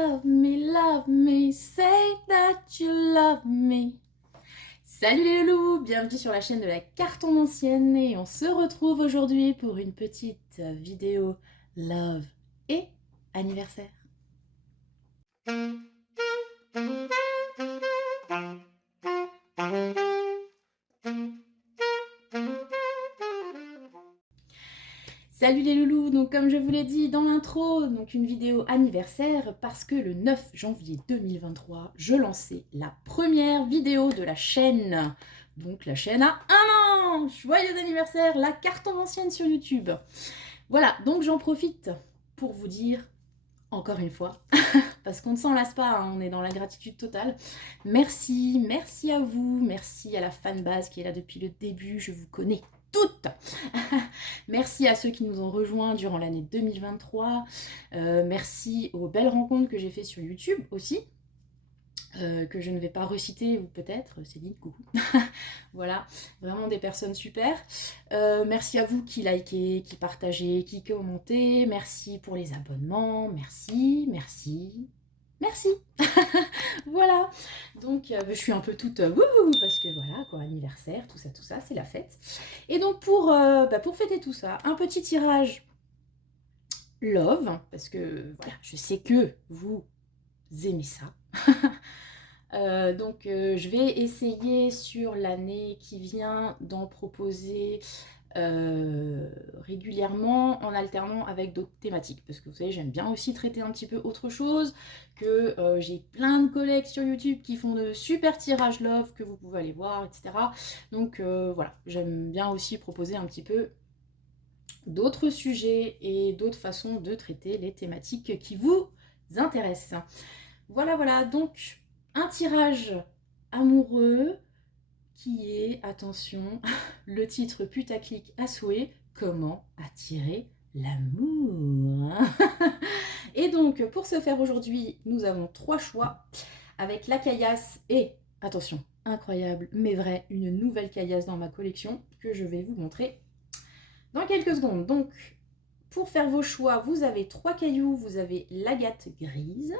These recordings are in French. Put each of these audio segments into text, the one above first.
love me, say that you love me. Salut les loulous, bienvenue sur la chaîne de la Carton Ancienne et on se retrouve aujourd'hui pour une petite vidéo love et anniversaire. Salut les loulous, donc comme je vous l'ai dit dans l'intro, donc une vidéo anniversaire parce que le 9 janvier 2023, je lançais la première vidéo de la chaîne. Donc la chaîne a 1 an. Joyeux anniversaire, la Carton Ancienne sur YouTube. Voilà, donc j'en profite pour vous dire, encore une fois, parce qu'on ne s'en lasse pas, hein, on est dans la gratitude totale. Merci, merci à vous, merci à la fanbase qui est là depuis le début, je vous connais toutes. Merci à ceux qui nous ont rejoints durant l'année 2023. Merci aux belles rencontres que j'ai faites sur YouTube aussi. Que je ne vais pas reciter, ou peut-être, Céline, coucou. Voilà, vraiment des personnes super. Merci à vous qui likez, qui partagez, qui commentez. Merci pour les abonnements. Merci, merci, merci. Voilà, donc je suis un peu toute wouhou parce que voilà quoi, anniversaire, tout ça, c'est la fête. Et donc pour fêter tout ça, un petit tirage love, parce que voilà, je sais que vous aimez ça. Je vais essayer sur l'année qui vient d'en proposer régulièrement en alternant avec d'autres thématiques, parce que vous savez, j'aime bien aussi traiter un petit peu autre chose, que j'ai plein de collègues sur YouTube qui font de super tirages love que vous pouvez aller voir, etc. Donc voilà, j'aime bien aussi proposer un petit peu d'autres sujets et d'autres façons de traiter les thématiques qui vous intéressent. Voilà, donc un tirage amoureux qui est, attention, le titre putaclic à souhait, comment attirer l'amour. Et donc, pour ce faire aujourd'hui, nous avons 3 choix, avec la caillasse et, attention, incroyable, mais vrai, une nouvelle caillasse dans ma collection que je vais vous montrer dans quelques secondes. Donc, pour faire vos choix, vous avez 3 cailloux, vous avez l'agate grise,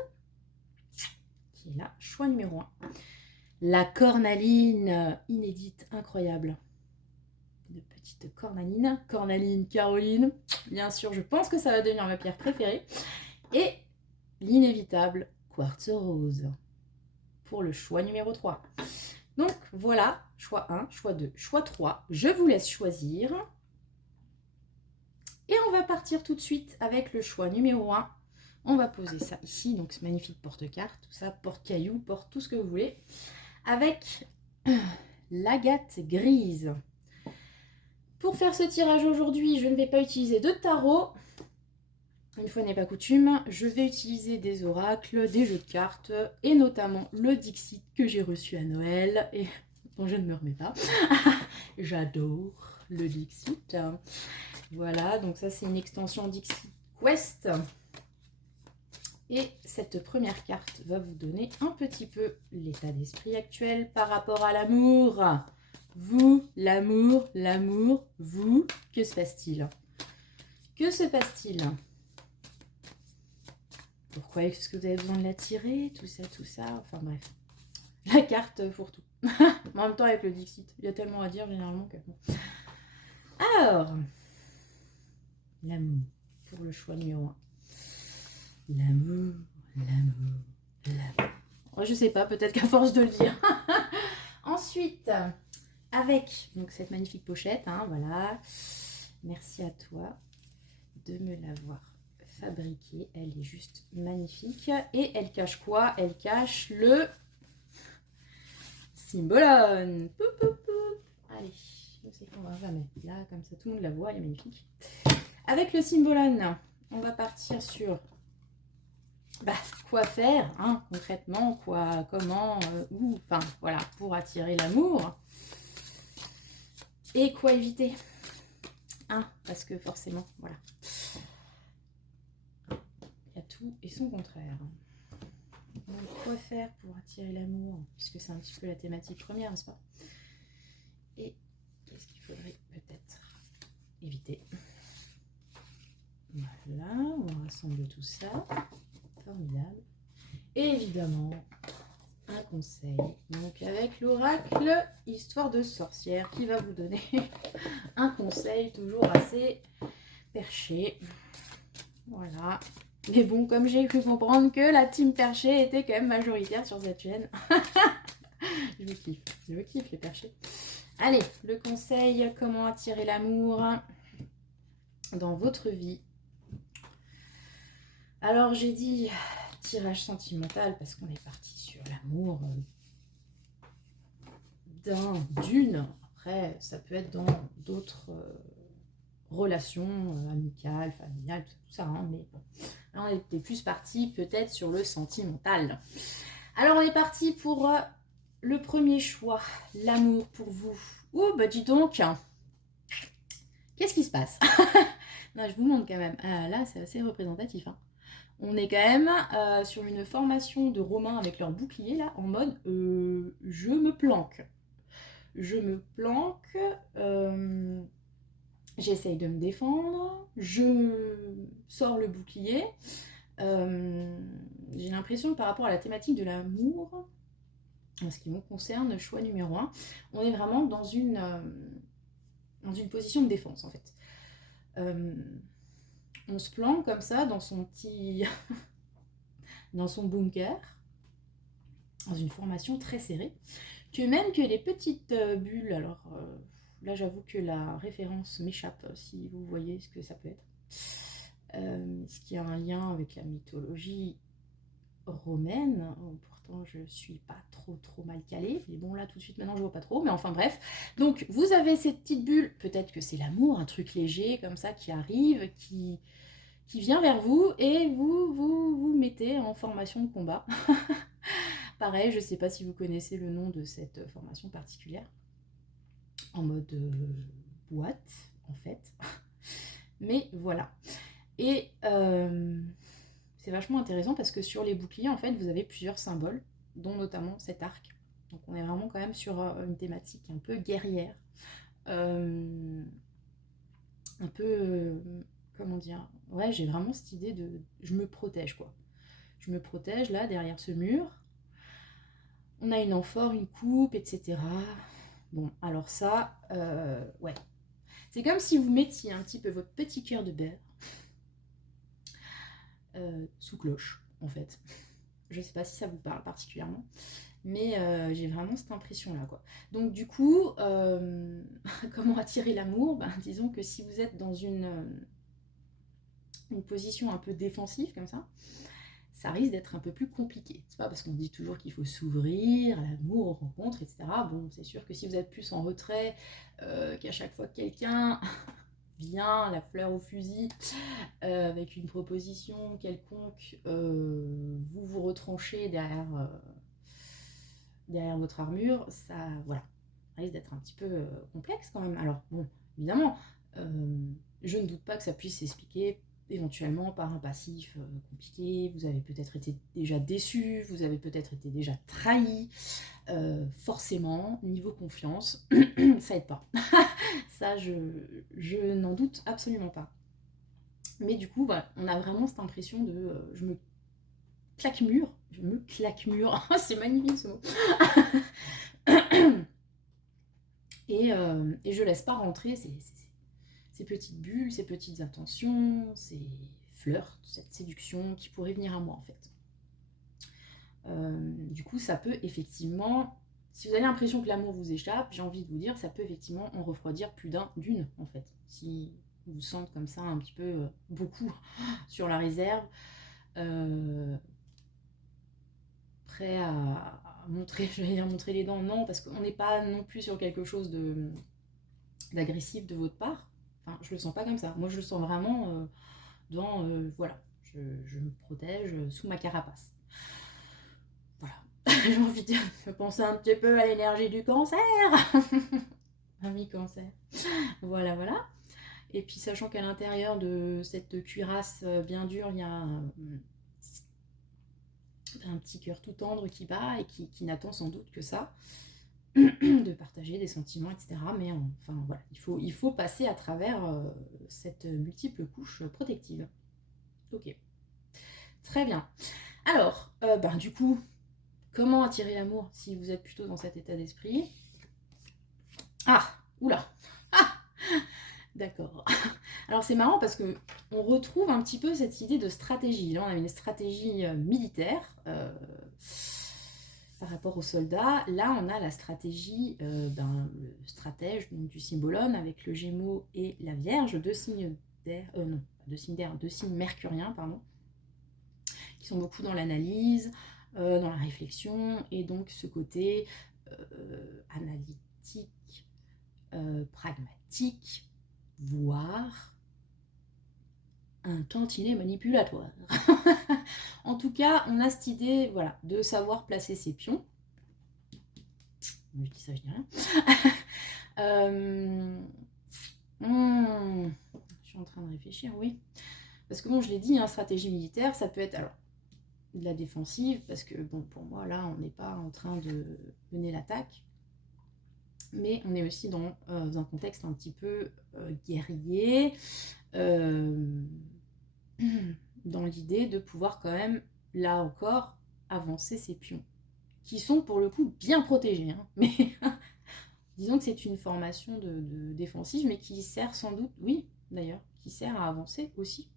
qui est là, choix numéro 1. La cornaline, inédite, incroyable. De petites cornalines. Cornaline, Caroline, bien sûr, je pense que ça va devenir ma pierre préférée. Et l'inévitable quartz rose pour le choix numéro 3. Donc voilà, choix 1, choix 2, choix 3. Je vous laisse choisir. Et on va partir tout de suite avec le choix numéro 1. On va poser ça ici, donc ce magnifique porte-carte, tout ça, porte-caillou, porte tout ce que vous voulez. Avec l'agate grise. Pour faire ce tirage aujourd'hui, je ne vais pas utiliser de tarot. Une fois n'est pas coutume, je vais utiliser des oracles, des jeux de cartes, et notamment le Dixit que j'ai reçu à Noël, et dont je ne me remets pas. J'adore le Dixit. Voilà, donc ça c'est une extension Dixit Quest. Et cette première carte va vous donner un petit peu l'état d'esprit actuel par rapport à l'amour. Vous, l'amour, vous, que se passe-t-il? Que se passe-t-il? Pourquoi est-ce que vous avez besoin de l'attirer? Tout ça, enfin bref. La carte pour tout. En même temps avec le Dixit, il y a tellement à dire généralement que... Alors, l'amour, pour le choix numéro 1. L'amour. Oh, je sais pas, peut-être qu'à force de le dire. Ensuite, avec donc cette magnifique pochette, hein, voilà. Merci à toi de me l'avoir fabriquée. Elle est juste magnifique. Et elle cache quoi? Elle cache le Symbolone. Poup, poup, poup. Allez, je sais qu'on va mettre là, comme ça tout le monde la voit, elle est magnifique. Avec le Symbolone, on va partir sur quoi faire, hein, concrètement, quoi, comment, où, enfin voilà, pour attirer l'amour. Et quoi éviter, hein, parce que forcément, voilà. Il y a tout et son contraire. Donc, quoi faire pour attirer l'amour, puisque c'est un petit peu la thématique première, n'est-ce pas? Et qu'est-ce qu'il faudrait peut-être éviter? Voilà, on rassemble tout ça. Formidable. Et évidemment, un conseil. Donc avec l'oracle Histoire de sorcière qui va vous donner un conseil toujours assez perché. Voilà. Mais bon, comme j'ai cru comprendre que la team perché était quand même majoritaire sur cette chaîne. Je kiffe les perchés. Allez, le conseil, comment attirer l'amour dans votre vie. Alors j'ai dit tirage sentimental parce qu'on est parti sur l'amour d'une. Après, ça peut être dans d'autres relations amicales, familiales, tout ça. Hein, mais bon, là, on était plus parti peut-être sur le sentimental. Alors, on est parti pour le premier choix, l'amour pour vous. Oh, bah dis donc, qu'est-ce qui se passe? Non, je vous montre quand même. Ah, là, c'est assez représentatif. Hein. On est quand même sur une formation de Romains avec leur bouclier, là, en mode je me planque. Je me planque, j'essaye de me défendre, je sors le bouclier. J'ai l'impression que par rapport à la thématique de l'amour, en ce qui me concerne, choix numéro 1, on est vraiment dans une position de défense en fait. On se planque comme ça dans son petit dans son bunker, dans une formation très serrée, que même que les petites bulles, alors là j'avoue que la référence m'échappe si vous voyez ce que ça peut être. Ce qui a un lien avec la mythologie romaine. Pourtant, je suis pas trop mal calée. Mais bon, là, tout de suite, maintenant, je vois pas trop. Mais enfin, bref. Donc, vous avez cette petite bulle. Peut-être que c'est l'amour, un truc léger comme ça qui arrive, qui vient vers vous et vous mettez en formation de combat. Pareil, je sais pas si vous connaissez le nom de cette formation particulière. En mode boîte, en fait. Mais voilà. Et c'est vachement intéressant parce que sur les boucliers, en fait, vous avez plusieurs symboles, dont notamment cet arc. Donc on est vraiment quand même sur une thématique un peu guerrière. Un peu... comment dire? Ouais, j'ai vraiment cette idée de... Je me protège, quoi. Je me protège, là, derrière ce mur. On a une amphore, une coupe, etc. Bon, alors ça, ouais. C'est comme si vous mettiez un petit peu votre petit cœur de beurre sous cloche, en fait. Je sais pas si ça vous parle particulièrement, mais j'ai vraiment cette impression-là, quoi. Donc du coup, comment attirer l'amour? Ben, disons que si vous êtes dans une position un peu défensive, comme ça risque d'être un peu plus compliqué. C'est pas parce qu'on dit toujours qu'il faut s'ouvrir à l'amour, aux rencontres, etc. Bon, c'est sûr que si vous êtes plus en retrait, qu'à chaque fois que quelqu'un vient, la fleur au fusil, avec une proposition quelconque, vous vous retranchez derrière votre armure, ça, voilà, risque d'être un petit peu complexe quand même. Alors, bon, évidemment, je ne doute pas que ça puisse s'expliquer éventuellement par un passif compliqué, vous avez peut-être été déjà déçu, vous avez peut-être été déjà trahi, forcément, niveau confiance, ça aide pas. Ça, je n'en doute absolument pas. Mais du coup, voilà, on a vraiment cette impression de je me claque mur, c'est magnifique ce mot. Et je laisse pas rentrer ces petites bulles, ces petites intentions, ces flirts, cette séduction qui pourrait venir à moi en fait. Du coup, ça peut effectivement, si vous avez l'impression que l'amour vous échappe, j'ai envie de vous dire, ça peut effectivement en refroidir plus d'une en fait. Si vous vous sentez comme ça un petit peu beaucoup sur la réserve, prêt à montrer, j'allais dire montrer les dents, non, parce qu'on n'est pas non plus sur quelque chose d'agressif de votre part. Enfin, je le sens pas comme ça. Moi, je le sens vraiment dans, voilà, je me protège sous ma carapace. Voilà. J'ai envie de penser un petit peu à l'énergie du cancer. Ami cancer. Voilà, voilà. Et puis, sachant qu'à l'intérieur de cette cuirasse bien dure, il y a un petit cœur tout tendre qui bat et qui n'attend sans doute que ça. De partager des sentiments, etc. Mais enfin voilà, il faut passer à travers cette multiple couche protective. Ok, très bien. Alors, ben, du coup, comment attirer l'amour si vous êtes plutôt dans cet état d'esprit? Ah, oula, ah, d'accord. Alors c'est marrant parce que on retrouve un petit peu cette idée de stratégie. Là, on a une stratégie militaire par rapport aux soldats. Là, on a la stratégie, le stratège donc, du symbolone avec le Gémeaux et la Vierge, deux signes d'air, non, pas deux signes d'air, deux signes mercuriens, pardon, qui sont beaucoup dans l'analyse, dans la réflexion, et donc ce côté analytique, pragmatique, voire un tantinet manipulatoire. En tout cas, on a cette idée, voilà, de savoir placer ses pions. Je dis ça, je dis rien. Je suis en train de réfléchir, oui. Parce que bon, je l'ai dit, hein, stratégie militaire, ça peut être alors de la défensive, parce que bon, pour moi, là, on n'est pas en train de mener l'attaque. Mais on est aussi dans un contexte un petit peu guerrier, dans l'idée de pouvoir quand même, là encore, avancer ses pions, qui sont pour le coup bien protégés. Hein. Mais disons que c'est une formation de défensive, mais qui sert sans doute, oui d'ailleurs, qui sert à avancer aussi.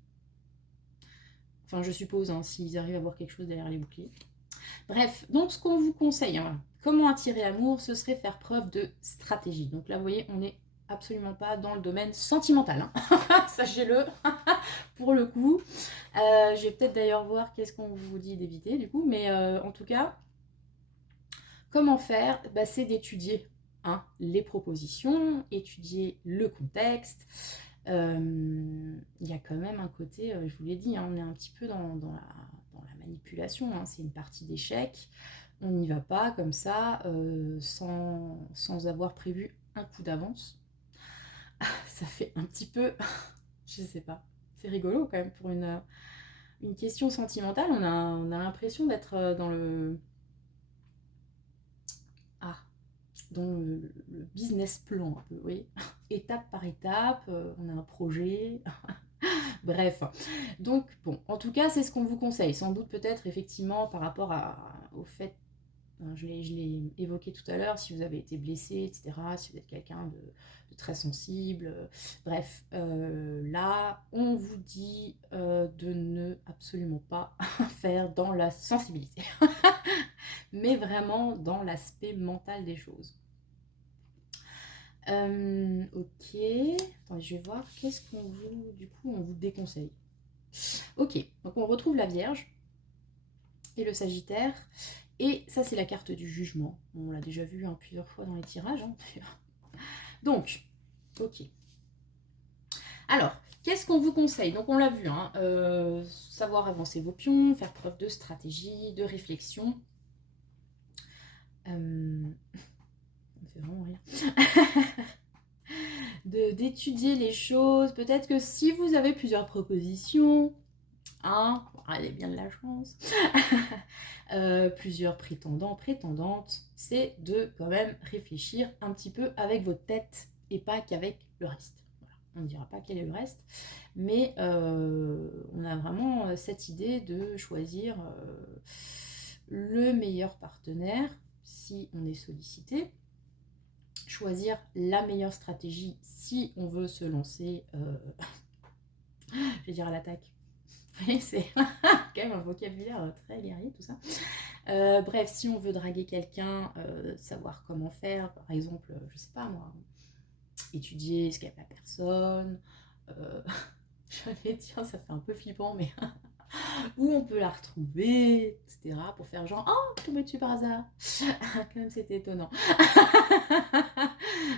Enfin, je suppose, hein, s'ils arrivent à voir quelque chose derrière les boucliers. Bref, donc ce qu'on vous conseille, hein, comment attirer l'amour, ce serait faire preuve de stratégie. Donc là, vous voyez, on n'est absolument pas dans le domaine sentimental. Hein. Sachez-le, pour le coup. Je vais peut-être d'ailleurs voir qu'est-ce qu'on vous dit d'éviter, du coup. Mais en tout cas, comment faire, bah, c'est d'étudier hein, les propositions, étudier le contexte. Il y a quand même un côté, je vous l'ai dit, hein, on est un petit peu dans la manipulation, hein, c'est une partie d'échec. On n'y va pas comme ça, sans avoir prévu un coup d'avance. Ça fait un petit peu, je sais pas, c'est rigolo quand même pour une question sentimentale. On a l'impression d'être dans le... Ah, dans le business plan un peu, oui. Étape par étape, on a un projet. Bref. Donc, bon, en tout cas, c'est ce qu'on vous conseille. Sans doute peut-être effectivement par rapport au fait, je l'ai évoqué tout à l'heure, si vous avez été blessé, etc., si vous êtes quelqu'un de très sensible. Bref, là, on vous dit de ne absolument pas faire dans la sensibilité, mais vraiment dans l'aspect mental des choses. Ok, attendez, je vais voir qu'est-ce qu'on vous, du coup, on vous déconseille. Ok, donc on retrouve la Vierge et le Sagittaire, et ça c'est la carte du jugement. On l'a déjà vu hein, plusieurs fois dans les tirages, hein, d'ailleurs. Donc, ok. Alors, qu'est-ce qu'on vous conseille? Donc on l'a vu, hein, savoir avancer vos pions, faire preuve de stratégie, de réflexion. Ça me fait vraiment rire. D'étudier les choses. Peut-être que si vous avez plusieurs propositions, hein, elle est bien de la chance, plusieurs prétendants, prétendantes, c'est de quand même réfléchir un petit peu avec votre tête et pas qu'avec le reste. Voilà. On ne dira pas quel est le reste, mais on a vraiment cette idée de choisir le meilleur partenaire si on est sollicité, choisir la meilleure stratégie si on veut se lancer, je vais dire à l'attaque. Vous voyez, c'est quand même un vocabulaire très guerrier tout ça. Bref, si on veut draguer quelqu'un, savoir comment faire, par exemple, je sais pas moi, étudier ce qu'aime la personne, j'allais dire, ça fait un peu flippant, mais où on peut la retrouver, etc. pour faire genre, oh, tombé dessus par hasard. Quand même, c'était étonnant.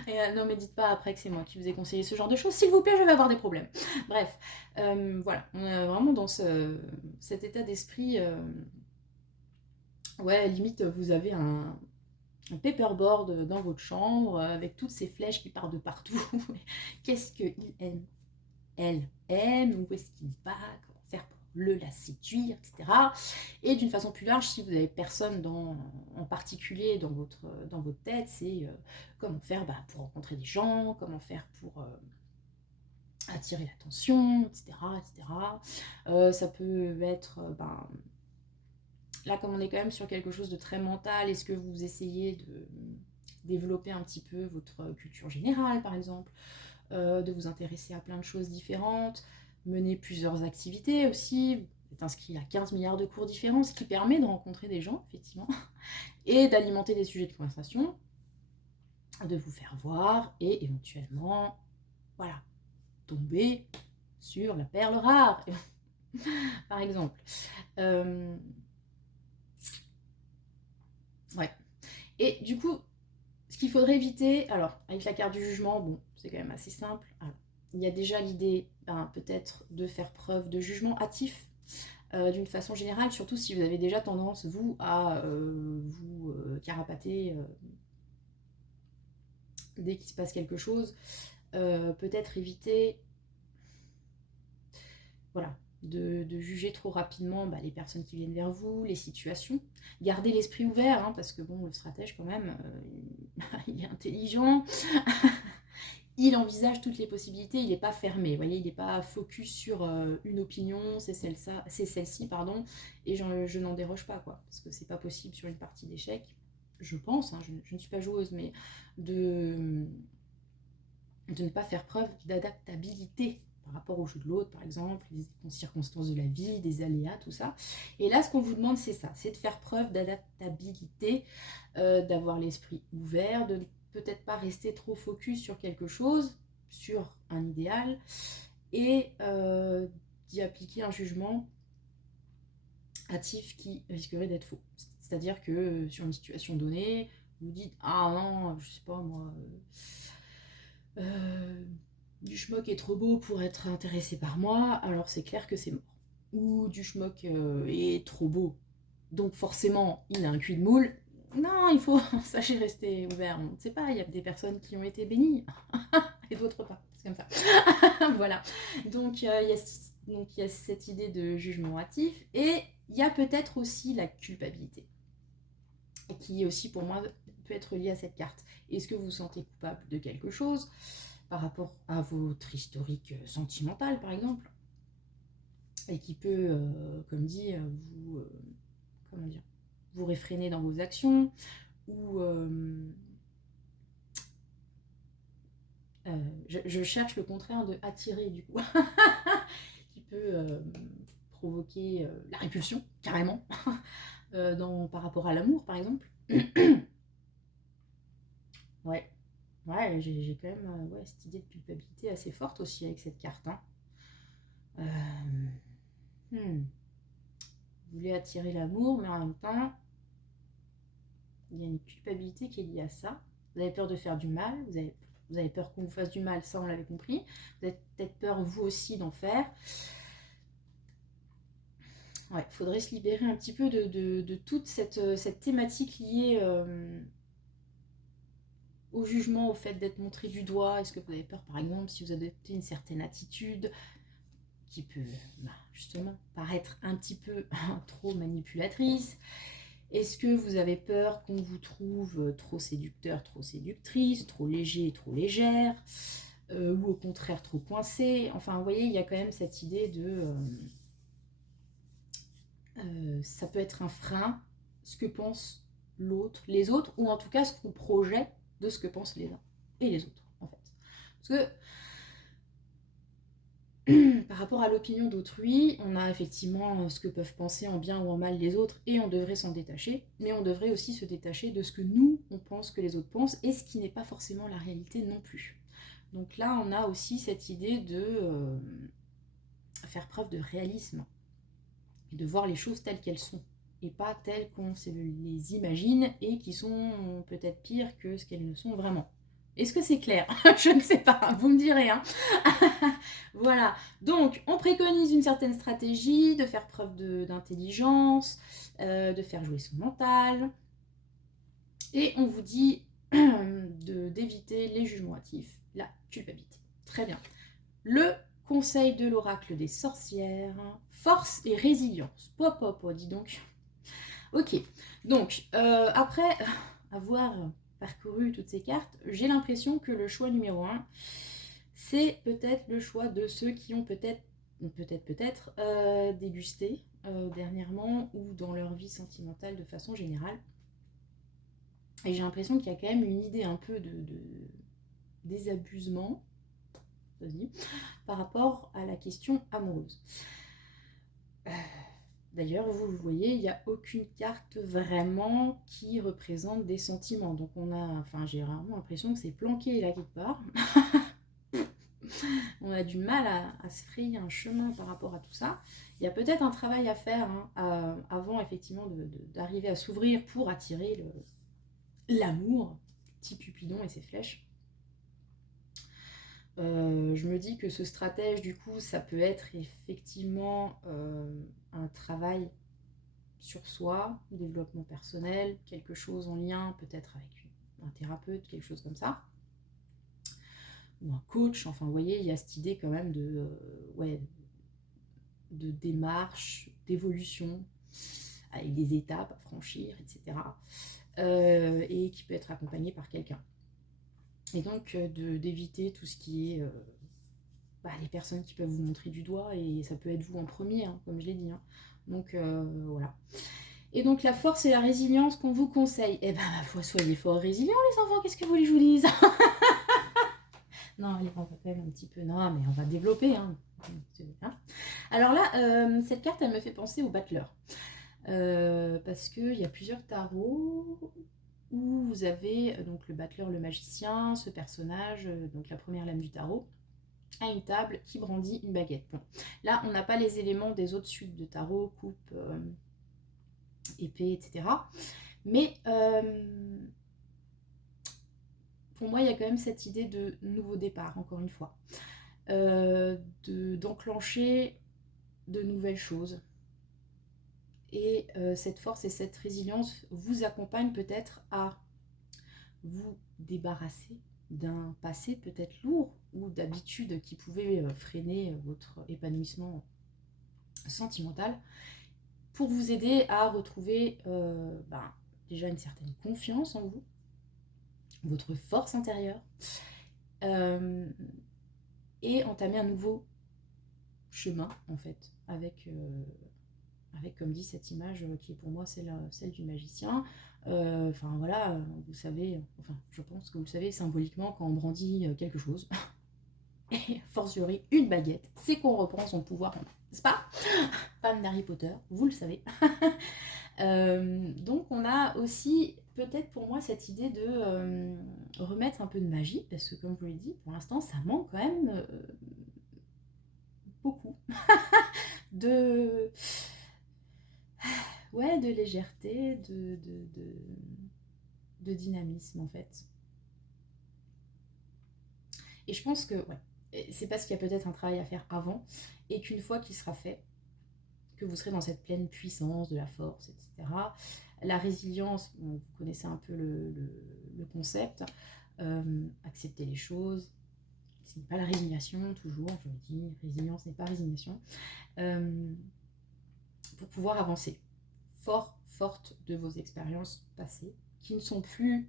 Et, non, mais dites pas après que c'est moi qui vous ai conseillé ce genre de choses, s'il vous plaît, je vais avoir des problèmes. Bref, voilà, on est vraiment dans cet état d'esprit. Ouais, limite, vous avez un paperboard dans votre chambre avec toutes ces flèches qui partent de partout. Qu'est-ce qu'il aime? Elle aime, où est-ce qu'il va? Comment faire pour la séduire, etc. Et d'une façon plus large, si vous n'avez personne en particulier dans votre tête, c'est comment faire pour rencontrer des gens, comment faire pour attirer l'attention, etc. etc. Ça peut être Là, comme on est quand même sur quelque chose de très mental, est-ce que vous essayez de développer un petit peu votre culture générale, par exemple, de vous intéresser à plein de choses différentes, mener plusieurs activités aussi, vous êtes inscrit à 15 milliards de cours différents, ce qui permet de rencontrer des gens, effectivement, et d'alimenter des sujets de conversation, de vous faire voir, et éventuellement, voilà, tomber sur la perle rare, par exemple. Ouais. Et du coup, ce qu'il faudrait éviter, alors, avec la carte du jugement, bon, c'est quand même assez simple. Alors, il y a déjà l'idée, peut-être, de faire preuve de jugement hâtif, d'une façon générale, surtout si vous avez déjà tendance, vous, à vous carapater dès qu'il se passe quelque chose. Peut-être éviter, voilà, de juger trop rapidement les personnes qui viennent vers vous, les situations. Gardez l'esprit ouvert, hein, parce que bon, le stratège, quand même, il est intelligent. Il envisage toutes les possibilités, il n'est pas fermé, vous voyez, il n'est pas focus sur une opinion, c'est celle-ci, pardon, et je n'en déroge pas, quoi, parce que c'est pas possible sur une partie d'échecs, je pense, hein, je ne suis pas joueuse, mais de ne pas faire preuve d'adaptabilité par rapport au jeu de l'autre, par exemple, les circonstances de la vie, des aléas, tout ça. Et là, ce qu'on vous demande, c'est ça, c'est de faire preuve d'adaptabilité, d'avoir l'esprit ouvert, de peut-être pas rester trop focus sur quelque chose, sur un idéal, et d'y appliquer un jugement hâtif qui risquerait d'être faux. C'est-à-dire que sur une situation donnée, vous dites « Ah non, je sais pas moi, du schmock est trop beau pour être intéressé par moi, alors c'est clair que c'est mort. » Ou du schmock est trop beau, donc forcément il a un cul de moule. Non, il faut, sachez rester ouvert. On ne sait pas, il y a des personnes qui ont été bénies et d'autres pas. C'est comme ça. Voilà. Donc il y a cette idée de jugement hâtif et il y a peut-être aussi la culpabilité qui aussi pour moi peut être liée à cette carte. Est-ce que vous vous sentez coupable de quelque chose par rapport à votre historique sentimental par exemple et qui peut, comme dit, vous, comment dire, vous réfréner dans vos actions ou je cherche le contraire de attirer du coup qui peut provoquer la répulsion carrément par rapport à l'amour par exemple. Ouais, ouais, j'ai quand même ouais, cette idée de culpabilité assez forte aussi avec cette carte, hein. Vous voulez attirer l'amour mais en même temps il y a une culpabilité qui est liée à ça. Vous avez peur de faire du mal, vous avez peur qu'on vous fasse du mal, ça on l'avait compris. Vous avez peut-être peur vous aussi d'en faire. Ouais, il faudrait se libérer un petit peu de toute cette thématique liée au jugement, au fait d'être montré du doigt. Est-ce que vous avez peur, par exemple, si vous adoptez une certaine attitude qui peut justement paraître un petit peu trop manipulatrice? Est-ce que vous avez peur qu'on vous trouve trop séducteur, trop séductrice, trop léger, trop légère, ou au contraire trop coincé? Enfin, vous voyez, il y a quand même cette idée de... ça peut être un frein, ce que pensent l'autre, les autres, ou en tout cas ce qu'on projette de ce que pensent les uns et les autres, en fait. Parce que par rapport à l'opinion d'autrui, on a effectivement ce que peuvent penser en bien ou en mal les autres, et on devrait s'en détacher, mais on devrait aussi se détacher de ce que nous, on pense que les autres pensent, et ce qui n'est pas forcément la réalité non plus. Donc là, on a aussi cette idée de faire preuve de réalisme, et de voir les choses telles qu'elles sont, et pas telles qu'on les imagine, et qui sont peut-être pires que ce qu'elles ne sont vraiment. Est-ce que c'est clair? Je ne sais pas, vous me direz, hein. Voilà, donc on préconise une certaine stratégie, de faire preuve d'intelligence, de faire jouer son mental, et on vous dit d'éviter les jugements hâtifs, la culpabilité. Très bien. Le conseil de l'oracle des sorcières, force et résilience. Pop, pop, pop, dis donc. Ok, donc après avoir parcouru toutes ces cartes, j'ai l'impression que le choix numéro 1, c'est peut-être le choix de ceux qui ont peut-être peut-être, dégusté dernièrement ou dans leur vie sentimentale de façon générale. Et j'ai l'impression qu'il y a quand même une idée un peu de désabusement, vas-y, par rapport à la question amoureuse. D'ailleurs, vous le voyez, il n'y a aucune carte vraiment qui représente des sentiments. Donc j'ai vraiment l'impression que c'est planqué là quelque part. On a du mal à se frayer un chemin par rapport à tout ça. Il y a peut-être un travail à faire avant effectivement d'arriver à s'ouvrir pour attirer l'amour, petit Cupidon et ses flèches. Je me dis que ce stratège, du coup, ça peut être effectivement un travail sur soi, développement personnel, quelque chose en lien peut-être avec un thérapeute, quelque chose comme ça, ou un coach. Enfin, vous voyez, il y a cette idée quand même de démarche, d'évolution, avec des étapes à franchir, etc. Et qui peut être accompagné par quelqu'un. Et donc, d'éviter tout ce qui est les personnes qui peuvent vous montrer du doigt, et ça peut être vous en premier, comme je l'ai dit. Donc, voilà. Et donc, la force et la résilience qu'on vous conseille. Eh ben, ma foi, soyez fort résilients, les enfants, qu'est-ce que vous voulez que je vous dise? Non, allez, on va quand même un petit peu... Non, mais on va développer. Alors là, cette carte, elle me fait penser au battleur. Parce qu'il y a plusieurs tarots où vous avez donc le battleur, le magicien, ce personnage, donc la première lame du tarot, à une table qui brandit une baguette. Bon. Là, on n'a pas les éléments des autres suites de tarot, coupe, épée, etc. Mais pour moi, il y a quand même cette idée de nouveau départ, encore une fois. D'enclencher de nouvelles choses. Et cette force et cette résilience vous accompagnent peut-être à vous débarrasser d'un passé peut-être lourd ou d'habitudes qui pouvaient freiner votre épanouissement sentimental, pour vous aider à retrouver déjà une certaine confiance en vous, votre force intérieure, et entamer un nouveau chemin en fait, avec comme dit cette image qui est pour moi celle du magicien. Vous savez, je pense que vous savez symboliquement quand on brandit quelque chose, et fortiori une baguette, c'est qu'on reprend son pouvoir en main, n'est-ce pas? Fan d'Harry Potter, vous le savez. Donc on a aussi peut-être pour moi cette idée de remettre un peu de magie, parce que comme je vous l'ai dit, pour l'instant ça manque quand même beaucoup de légèreté, de dynamisme en fait. Et je pense que c'est parce qu'il y a peut-être un travail à faire avant, et qu'une fois qu'il sera fait, que vous serez dans cette pleine puissance de la force, etc. La résilience, vous connaissez un peu le concept, accepter les choses, ce n'est pas la résignation, toujours, je le dis, résilience n'est pas résignation, pour pouvoir avancer, forte de vos expériences passées, qui ne sont plus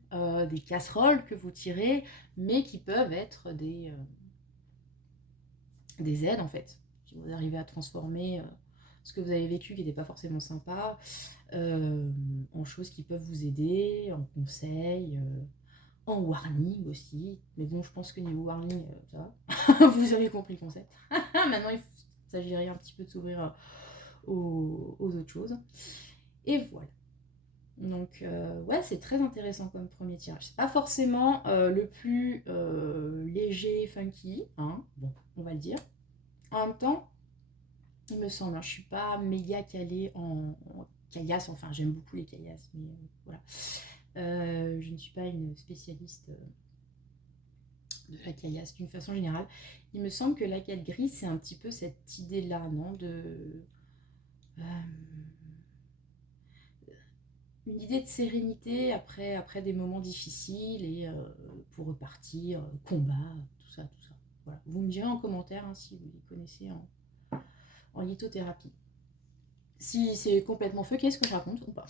des casseroles que vous tirez, mais qui peuvent être des aides en fait. Si vous arrivez à transformer ce que vous avez vécu qui n'était pas forcément sympa en choses qui peuvent vous aider, en conseils, en warning aussi. Mais bon, je pense que niveau warning, ça va. Vous avez compris le concept. Maintenant, il s'agirait un petit peu de s'ouvrir aux autres choses. Et voilà. Donc, c'est très intéressant comme premier tirage. C'est pas forcément le plus léger, funky, bon, on va le dire. En même temps, il me semble, je suis pas méga calée en caillasse, enfin j'aime beaucoup les caillasses, mais voilà. Je ne suis pas une spécialiste de la caillasse d'une façon générale. Il me semble que l'agate gris, c'est un petit peu cette idée-là, non, une idée de sérénité après des moments difficiles, et pour repartir, combat, tout ça. Voilà. Vous me direz en commentaire si vous les connaissez en lithothérapie. Si c'est complètement fucké ce que je raconte ou pas.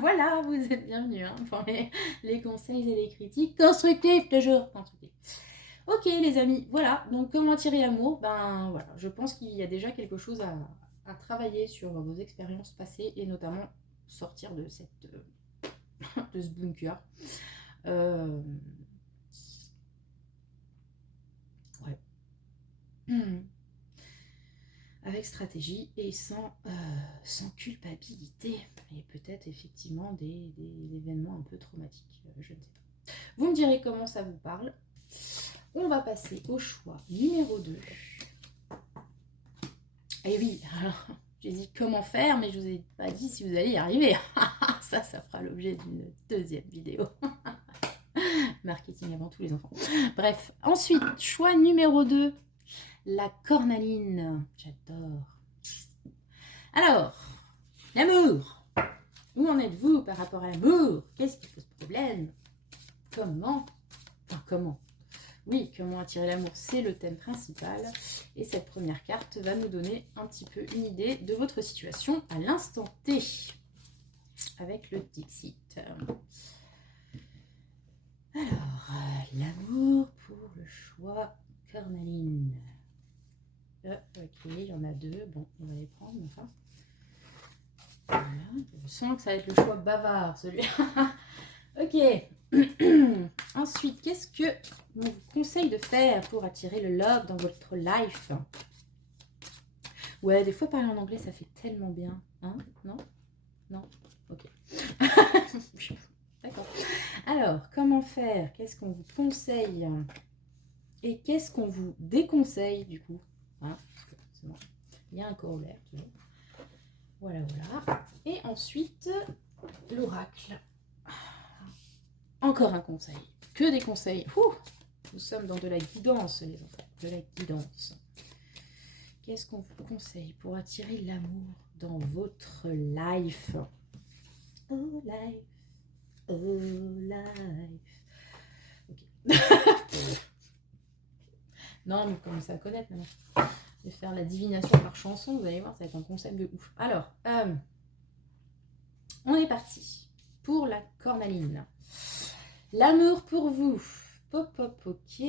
Voilà, vous êtes bienvenus pour les conseils et les critiques constructifs, toujours constructifs. Ok les amis, voilà, donc comment attirer l'amour? Ben voilà, je pense qu'il y a déjà quelque chose à travailler sur vos expériences passées et notamment sortir de de ce bunker. Euh, ouais. Avec stratégie et sans culpabilité. Et peut-être effectivement des événements un peu traumatiques, je ne sais pas. Vous me direz comment ça vous parle. On va passer au choix numéro 2. Et oui, alors, j'ai dit comment faire, mais je vous ai pas dit si vous allez y arriver. Ça fera l'objet d'une deuxième vidéo. Marketing avant tout les enfants. Bref, ensuite, choix numéro 2, la cornaline. J'adore. Alors, l'amour. Où en êtes-vous par rapport à l'amour? Qu'est-ce qui pose problème? Comment? Enfin, comment? Oui, comment attirer l'amour, c'est le thème principal. Et cette première carte va nous donner un petit peu une idée de votre situation à l'instant T. Avec le Dixit. Alors, l'amour pour le choix cornaline. Ok, il y en a 2. Bon, on va les prendre, enfin. Voilà. Je sens que ça va être le choix bavard, celui-là. Ok. Ensuite, qu'est-ce que on vous conseille de faire pour attirer le love dans votre life? Ouais, des fois parler en anglais, ça fait tellement bien. Hein? Non? Non? Ok. D'accord. Alors, comment faire? Qu'est-ce qu'on vous conseille? Et qu'est-ce qu'on vous déconseille, du coup? Hein? Bon. Il y a un corollaire, toujours. Voilà, voilà. Et ensuite, l'oracle. Encore un conseil. Que des conseils. Ouh, nous sommes dans de la guidance, les enfants. De la guidance. Qu'est-ce qu'on vous conseille pour attirer l'amour dans votre life? Oh life. Oh life. Ok. Non, mais commencez à connaître maintenant. Je vais faire la divination par chanson, vous allez voir, ça va être un concept de ouf. Alors, on est parti pour la cornaline. L'amour pour vous. Pop, pop, ok.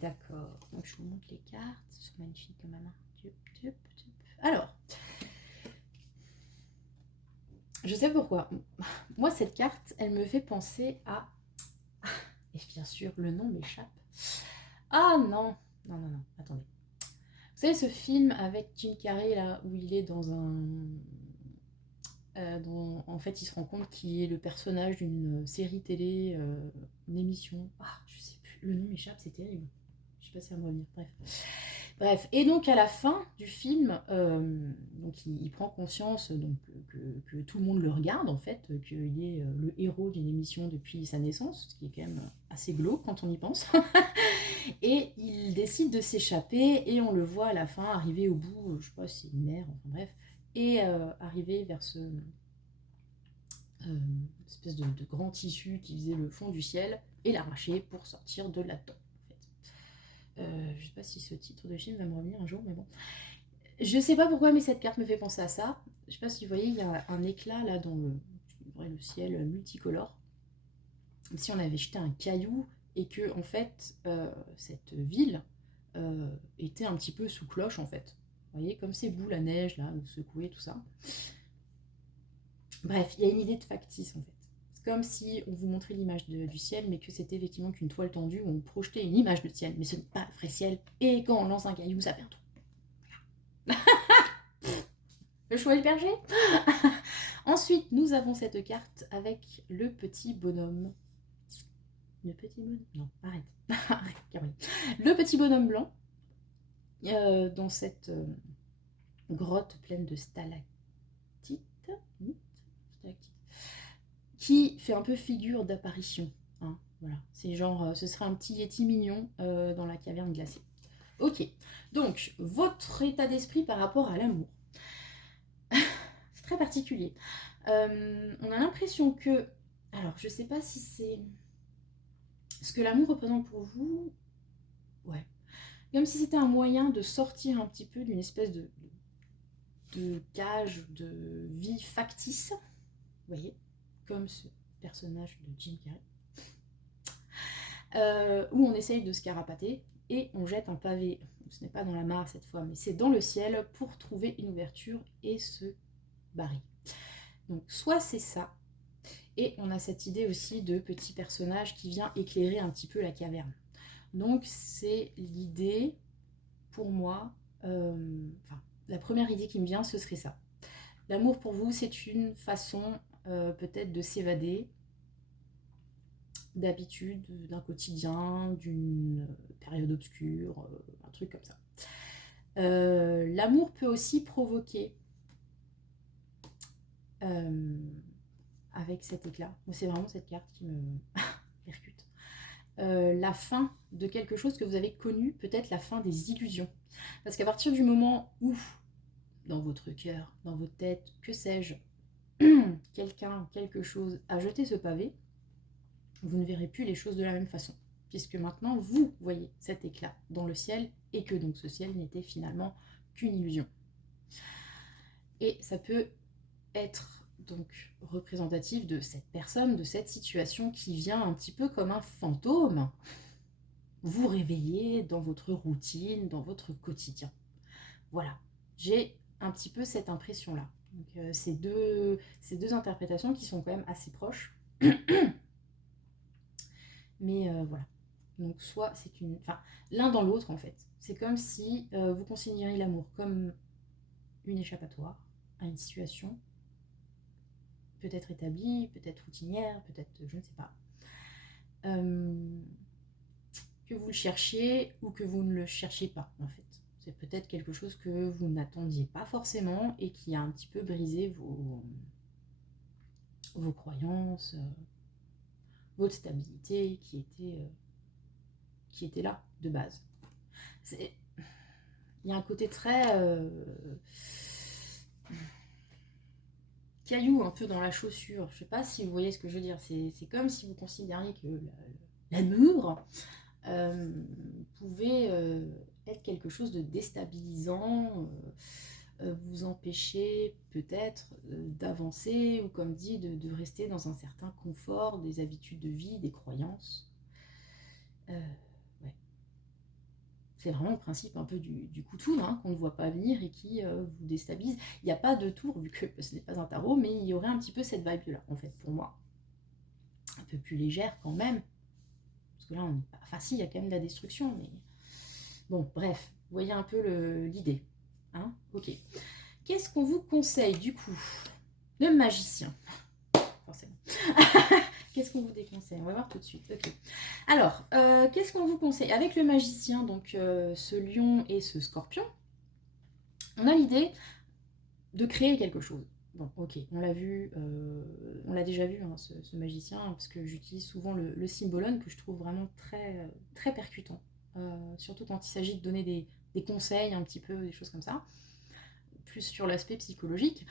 D'accord. Donc, je vous montre les cartes. Elles sont magnifiques quand même. Alors, je sais pourquoi. Moi, cette carte, elle me fait penser à... Et bien sûr, le nom m'échappe. Ah non. Non, non, non. Attendez. Vous savez ce film avec Jim Carrey, là, où il est dans un... dont, en fait, il se rend compte qu'il est le personnage d'une série télé, une émission. Ah, je sais plus. Le nom m'échappe, c'est terrible. Je sais pas si ça va me revenir. Bref. Bref. Et donc, à la fin du film, donc il prend conscience donc, que tout le monde le regarde, en fait, qu'il est le héros d'une émission depuis sa naissance, ce qui est quand même assez glauque quand on y pense. Et il décide de s'échapper et on le voit à la fin arriver au bout, je sais pas si c'est une mer, enfin bref, et arriver vers ce espèce de grand tissu qui faisait le fond du ciel et l'arracher pour sortir de là-dedans. En fait. Je sais pas si ce titre de film va me revenir un jour, mais bon. Je sais pas pourquoi, mais cette carte me fait penser à ça. Je sais pas si vous voyez, il y a un éclat là dans le ciel multicolore. Comme si on avait jeté un caillou et que en fait cette ville était un petit peu sous cloche en fait. Vous voyez, comme ces boules à neige là, secouées, tout ça. Bref, il y a une idée de factice en fait. C'est comme si on vous montrait l'image du ciel, mais que c'était effectivement qu'une toile tendue où on projetait une image de ciel, mais ce n'est pas le vrai ciel. Et quand on lance un caillou, ça fait un trou. Le choix du berger. Ensuite, nous avons cette carte avec le petit bonhomme. Le petit bonhomme. Non, arrête. Arrête, Caroline. Le petit bonhomme blanc dans cette grotte pleine de stalactites. Qui fait un peu figure d'apparition. Hein, voilà. C'est genre, ce serait un petit Yeti mignon dans la caverne glacée. Ok. Donc, votre état d'esprit par rapport à l'amour. C'est très particulier. On a l'impression que... Alors, je sais pas si c'est... Ce que l'amour représente pour vous... Ouais. Comme si c'était un moyen de sortir un petit peu d'une espèce de cage de vie factice. Vous voyez, comme ce personnage de Jim Carrey. où on essaye de se carapater et on jette un pavé. Ce n'est pas dans la mare cette fois, mais c'est dans le ciel pour trouver une ouverture et se barrer. Donc soit c'est ça, et on a cette idée aussi de petit personnage qui vient éclairer un petit peu la caverne. Donc c'est l'idée, pour moi, la première idée qui me vient, ce serait ça. L'amour pour vous, c'est une façon peut-être de s'évader d'habitude, d'un quotidien, d'une période obscure, un truc comme ça. L'amour peut aussi provoquer, avec cet éclat, c'est vraiment cette carte qui me percute, la fin de quelque chose que vous avez connu, peut-être la fin des illusions. Parce qu'à partir du moment où, dans votre cœur, dans votre tête, que sais-je, quelqu'un, quelque chose a jeté ce pavé, vous ne verrez plus les choses de la même façon. Puisque maintenant, vous voyez cet éclat dans le ciel, et que donc ce ciel n'était finalement qu'une illusion. Et ça peut être donc représentatif de cette personne, de cette situation qui vient un petit peu comme un fantôme vous réveiller dans votre routine, dans votre quotidien. Voilà, j'ai un petit peu cette impression-là. Donc, ces deux interprétations qui sont quand même assez proches. Mais voilà. Donc soit c'est une... Enfin, l'un dans l'autre en fait. C'est comme si vous considériez l'amour comme une échappatoire à une situation, peut-être établie, peut-être routinière, peut-être je ne sais pas. Que vous le cherchiez ou que vous ne le cherchiez pas en fait. C'est peut-être quelque chose que vous n'attendiez pas forcément et qui a un petit peu brisé vos croyances, votre stabilité qui était là de base. Il y a un côté très caillou un peu dans la chaussure. Je sais pas si vous voyez ce que je veux dire. C'est comme si vous considériez que l'amour pouvait être quelque chose de déstabilisant, vous empêcher peut-être d'avancer ou comme dit de rester dans un certain confort, des habitudes de vie, des croyances. Ouais. C'est vraiment le principe un peu du coup de foudre hein, qu'on ne voit pas venir et qui vous déstabilise. Il n'y a pas de tour vu que ce n'est pas un tarot, mais il y aurait un petit peu cette vibe là en fait pour moi. Un peu plus légère quand même. Parce que là, on n'est pas... Enfin si, il y a quand même de la destruction, mais... Bon, bref, vous voyez un peu l'idée. Hein, ok. Qu'est-ce qu'on vous conseille du coup? Le magicien. Forcément. Qu'est-ce qu'on vous déconseille? On va voir tout de suite. Ok. Alors, qu'est-ce qu'on vous conseille? Avec le magicien, donc ce lion et ce scorpion, on a l'idée de créer quelque chose. Bon, ok, on l'a vu, on l'a déjà vu, hein, ce magicien, parce que j'utilise souvent le symbolone que je trouve vraiment très, très percutant. Surtout quand il s'agit de donner des conseils, un petit peu, des choses comme ça. Plus sur l'aspect psychologique.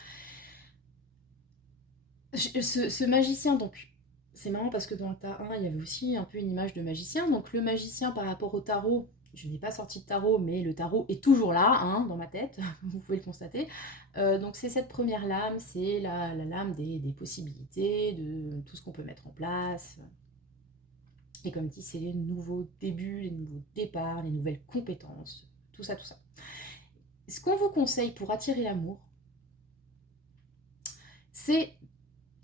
Ce magicien, donc, c'est marrant parce que dans le tas 1, il y avait aussi un peu une image de magicien. Donc le magicien par rapport au tarot, je n'ai pas sorti de tarot, mais le tarot est toujours là, hein, dans ma tête, vous pouvez le constater. Donc c'est cette première lame, c'est la lame des possibilités, de tout ce qu'on peut mettre en place. Et comme dit, c'est les nouveaux débuts, les nouveaux départs, les nouvelles compétences, tout ça, tout ça. Ce qu'on vous conseille pour attirer l'amour, c'est,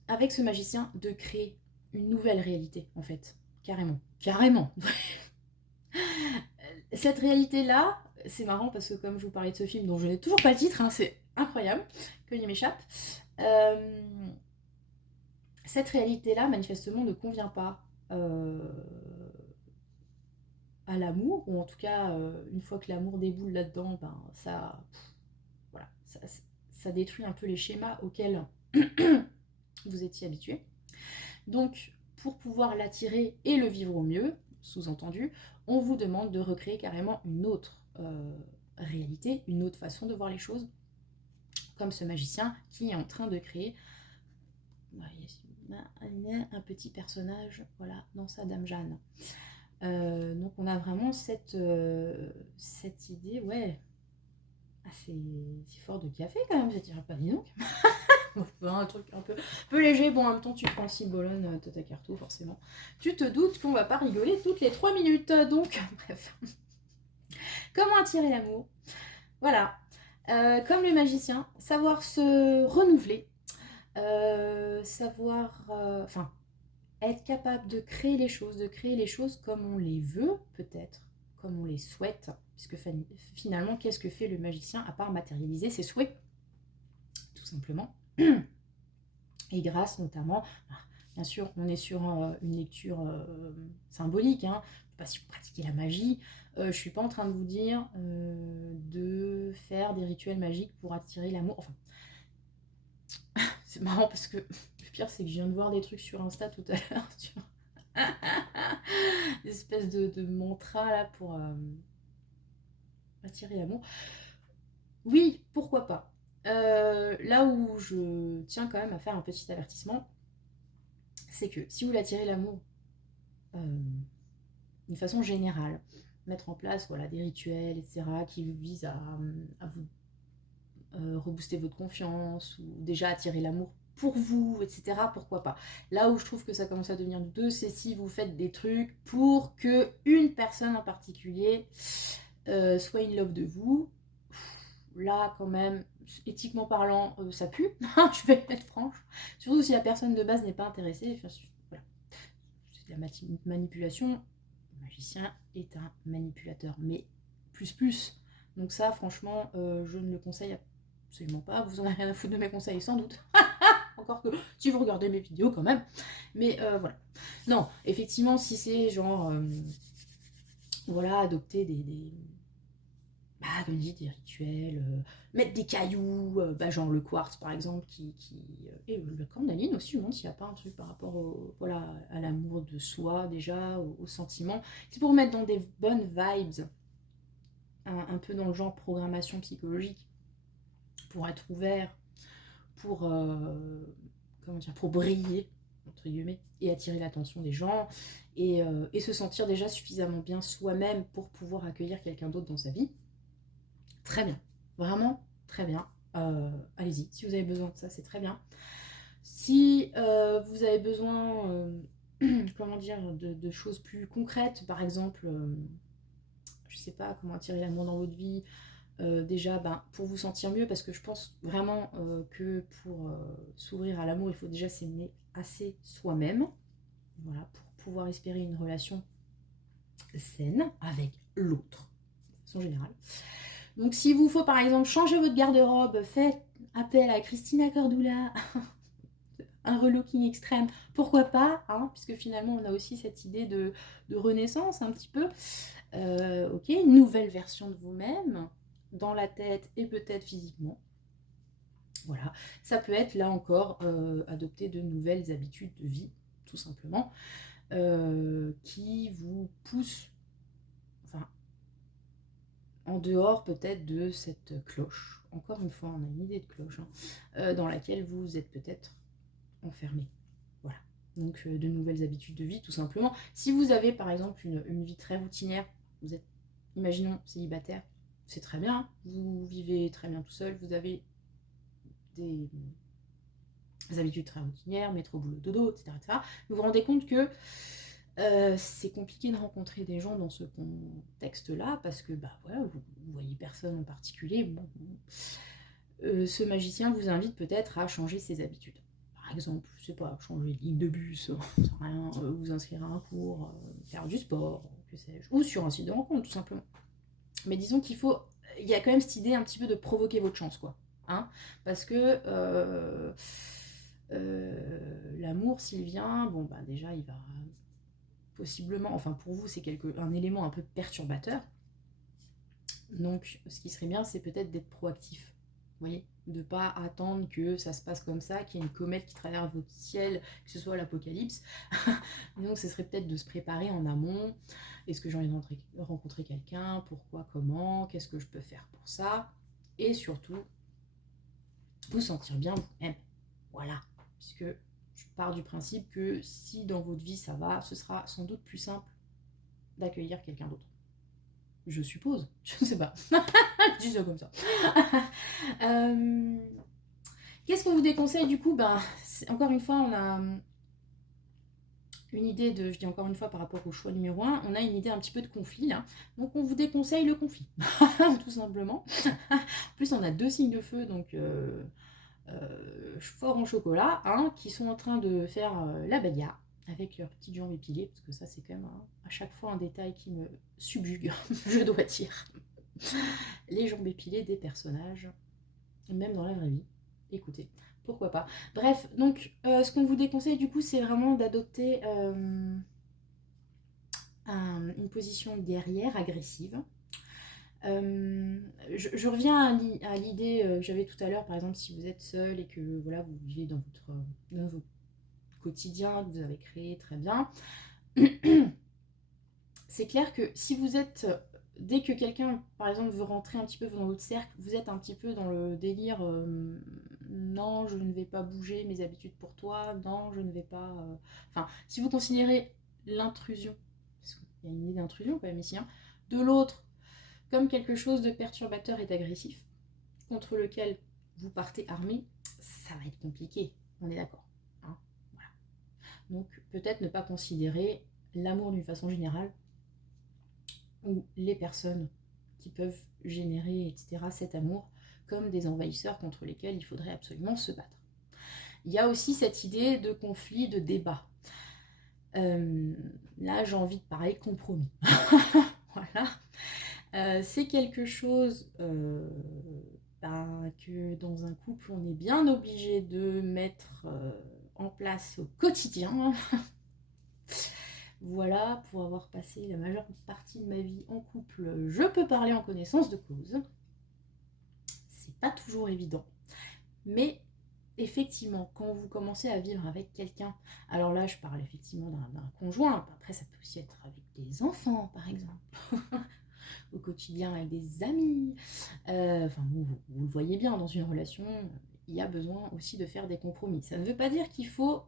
avec ce magicien, de créer une nouvelle réalité, en fait. Carrément. Carrément. Cette réalité-là, c'est marrant parce que comme je vous parlais de ce film dont je n'ai toujours pas le titre, hein, c'est incroyable qu'il m'échappe. Cette réalité-là, manifestement, ne convient pas à l'amour, ou en tout cas, une fois que l'amour déboule là-dedans, ben, voilà, ça détruit un peu les schémas auxquels vous étiez habitué. Donc, pour pouvoir l'attirer et le vivre au mieux, sous-entendu, on vous demande de recréer carrément une autre réalité, une autre façon de voir les choses, comme ce magicien qui est en train de créer un petit personnage, voilà, dans sa Dame Jeanne. Donc on a vraiment cette idée, ouais, c'est fort de café quand même, je dirais pas, dis donc. un truc un peu léger. Bon, en même temps, tu prends Cibolone, Tata Carto, forcément. Tu te doutes qu'on va pas rigoler toutes les 3 minutes. Donc, bref. Comment attirer l'amour? Voilà. Comme le magicien, savoir se renouveler, savoir... Enfin, être capable de créer les choses comme on les veut, peut-être, comme on les souhaite. Puisque finalement, qu'est-ce que fait le magicien à part matérialiser ses souhaits? Tout simplement. Et grâce notamment, bien sûr, on est sur une lecture symbolique, hein. Pas si vous pratiquez la magie, je suis pas en train de vous dire de faire des rituels magiques pour attirer l'amour. Enfin, c'est marrant parce que le pire, c'est que je viens de voir des trucs sur Insta tout à l'heure, sur des espèces de mantras là pour attirer l'amour. Oui, pourquoi pas. Là où je tiens quand même à faire un petit avertissement, c'est que si vous voulez attirer l'amour d'une façon générale, mettre en place voilà, des rituels, etc., qui visent à vous rebooster votre confiance, ou déjà attirer l'amour pour vous, etc., pourquoi pas. Là où je trouve que ça commence à devenir douteux, c'est si vous faites des trucs pour que une personne en particulier soit in love de vous. Là, quand même, éthiquement parlant, ça pue, je vais être franche. Surtout si la personne de base n'est pas intéressée. Enfin, voilà. C'est de la manipulation. Le magicien est un manipulateur, mais plus. Donc ça, franchement, je ne le conseille absolument pas. Vous en avez rien à foutre de mes conseils, sans doute. Encore que si vous regardez mes vidéos quand même. Mais voilà. Non, effectivement, si c'est genre... voilà, adopter comme dit, des rituels, mettre des cailloux, genre le quartz par exemple, et le cornaline aussi, je me demande s'il n'y a pas un truc par rapport voilà, à l'amour de soi déjà, au sentiment. C'est pour mettre dans des bonnes vibes, un peu dans le genre programmation psychologique, pour être ouvert, pour, comment dire, pour briller, entre guillemets, et attirer l'attention des gens, et se sentir déjà suffisamment bien soi-même pour pouvoir accueillir quelqu'un d'autre dans sa vie. Très bien, vraiment très bien. Allez-y, si vous avez besoin de ça, c'est très bien. Si vous avez besoin, comment dire, de choses plus concrètes, par exemple, je sais pas comment attirer l'amour dans votre vie, déjà pour vous sentir mieux, parce que je pense vraiment que pour s'ouvrir à l'amour, il faut déjà s'aimer assez soi-même, voilà, pour pouvoir espérer une relation saine avec l'autre, de façon générale. Donc s'il vous faut par exemple changer votre garde-robe, faites appel à Christina Cordula, un relooking extrême, pourquoi pas, hein, puisque finalement on a aussi cette idée de renaissance un petit peu. Ok, une nouvelle version de vous-même, dans la tête et peut-être physiquement. Voilà, ça peut être là encore adopter de nouvelles habitudes de vie, tout simplement, qui vous poussent, enfin, en dehors peut-être de cette cloche. Encore une fois, on a une idée de cloche, hein, dans laquelle vous êtes peut-être enfermé. Voilà. Donc de nouvelles habitudes de vie, tout simplement. Si vous avez par exemple une vie très routinière, vous êtes, imaginons, célibataire, c'est très bien, hein. Vous vivez très bien tout seul, vous avez des habitudes très routinières, métro, boulot, dodo, etc. Vous vous rendez compte que c'est compliqué de rencontrer des gens dans ce contexte-là, parce que vous voyez personne en particulier. Bon, ce magicien vous invite peut-être à changer ses habitudes. Par exemple, je sais pas, changer de ligne de bus, rien, vous inscrire à un cours, faire du sport, que sais-je, ou sur un site de rencontre, tout simplement. Mais disons il y a quand même cette idée un petit peu de provoquer votre chance, quoi. Hein, parce que l'amour, s'il vient, déjà, il va possiblement, enfin pour vous, c'est un élément un peu perturbateur. Donc, ce qui serait bien, c'est peut-être d'être proactif. Vous voyez, de ne pas attendre que ça se passe comme ça, qu'il y ait une comète qui traverse votre ciel, que ce soit l'apocalypse. Donc, ce serait peut-être de se préparer en amont. Est-ce que j'ai envie de rencontrer quelqu'un? Pourquoi? Comment? Qu'est-ce que je peux faire pour ça? Et surtout, vous sentir bien vous-même. Voilà. Puisque je pars du principe que si dans votre vie ça va, ce sera sans doute plus simple d'accueillir quelqu'un d'autre. Je suppose. Je ne sais pas. Je dis ça comme ça. Qu'est-ce qu'on vous déconseille du coup? Ben, encore une fois, on a une idée de, je dis encore une fois par rapport au choix numéro un, on a une idée un petit peu de conflit là. Donc on vous déconseille le conflit, tout simplement. En plus, on a 2 signes de feu, donc fort en chocolat, hein, qui sont en train de faire la bagarre avec leurs petites jambes épilées, parce que ça c'est quand même à chaque fois un détail qui me subjugue, je dois dire. Les jambes épilées des personnages, même dans la vraie vie. Écoutez, pourquoi pas. Bref, donc ce qu'on vous déconseille du coup, c'est vraiment d'adopter une position guerrière, agressive. Je reviens à l'idée que j'avais tout à l'heure, par exemple, si vous êtes seul et que voilà, vous vivez dans votre quotidien que vous avez créé très bien, c'est clair que si vous êtes, dès que quelqu'un, par exemple, veut rentrer un petit peu dans votre cercle, vous êtes un petit peu dans le délire non, je ne vais pas bouger mes habitudes pour toi, non, je ne vais pas. Enfin, si vous considérez l'intrusion, parce qu'il y a une idée d'intrusion quand même ici, hein, de l'autre comme quelque chose de perturbateur et d'agressif, contre lequel vous partez armé, ça va être compliqué, on est d'accord. Hein, voilà. Donc peut-être ne pas considérer l'amour d'une façon générale, ou les personnes qui peuvent générer, etc., cet amour, comme des envahisseurs contre lesquels il faudrait absolument se battre. Il y a aussi cette idée de conflit, de débat. Là, j'ai envie de parler compromis. Voilà. C'est quelque chose que dans un couple, on est bien obligé de mettre en place au quotidien. Voilà, pour avoir passé la majeure partie de ma vie en couple, je peux parler en connaissance de cause. C'est pas toujours évident. Mais effectivement, quand vous commencez à vivre avec quelqu'un, alors là, je parle effectivement d'un conjoint, après ça peut aussi être avec des enfants, par exemple, au quotidien avec des amis. Enfin, vous le voyez bien, dans une relation, il y a besoin aussi de faire des compromis. Ça ne veut pas dire qu'il faut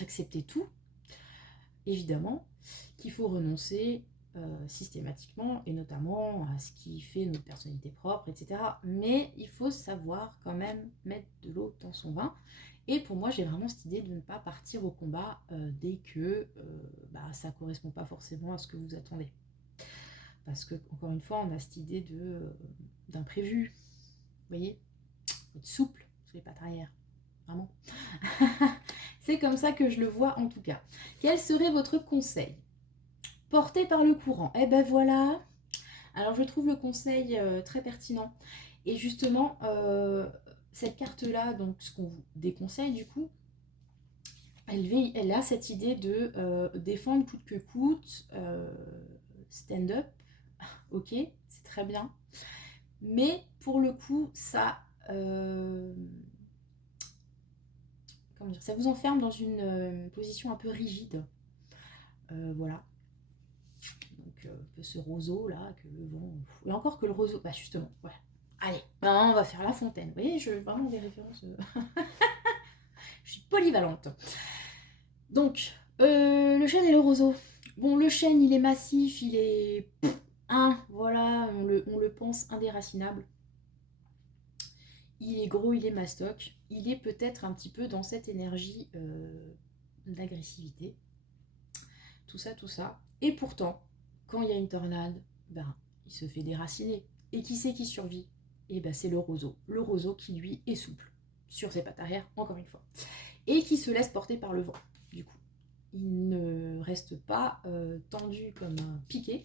accepter tout, évidemment, qu'il faut renoncer systématiquement, et notamment à ce qui fait notre personnalité propre, etc. Mais il faut savoir quand même mettre de l'eau dans son vin. Et pour moi, j'ai vraiment cette idée de ne pas partir au combat dès que ça ne correspond pas forcément à ce que vous attendez. Parce que, encore une fois, on a cette idée d'imprévu. Vous voyez, être souple sur les pattes arrière. Vraiment. C'est comme ça que je le vois en tout cas. Quel serait votre conseil? Porté par le courant. Eh ben voilà. Alors je trouve le conseil très pertinent. Et justement, cette carte-là, donc ce qu'on vous déconseille du coup, elle a cette idée de défendre coûte que coûte, stand up, ok, c'est très bien. Mais pour le coup, comment dire, ça vous enferme dans une position un peu rigide. Voilà. Donc ce roseau là, que le vent. Et encore que le roseau. Bah justement, voilà. Allez, ben, on va faire la fontaine. Vous voyez, vraiment des références. Je suis polyvalente. Donc, le chêne et le roseau. Bon, le chêne, il est massif, il est. Voilà, on le pense indéracinable. Il est gros, il est mastoc. Il est peut-être un petit peu dans cette énergie d'agressivité. Tout ça, tout ça. Et pourtant, quand il y a une tornade, ben, il se fait déraciner. Et qui c'est qui survit? Et ben, c'est le roseau. Le roseau qui, lui, est souple sur ses pattes arrière, encore une fois. Et qui se laisse porter par le vent, du coup. Il ne reste pas tendu comme un piquet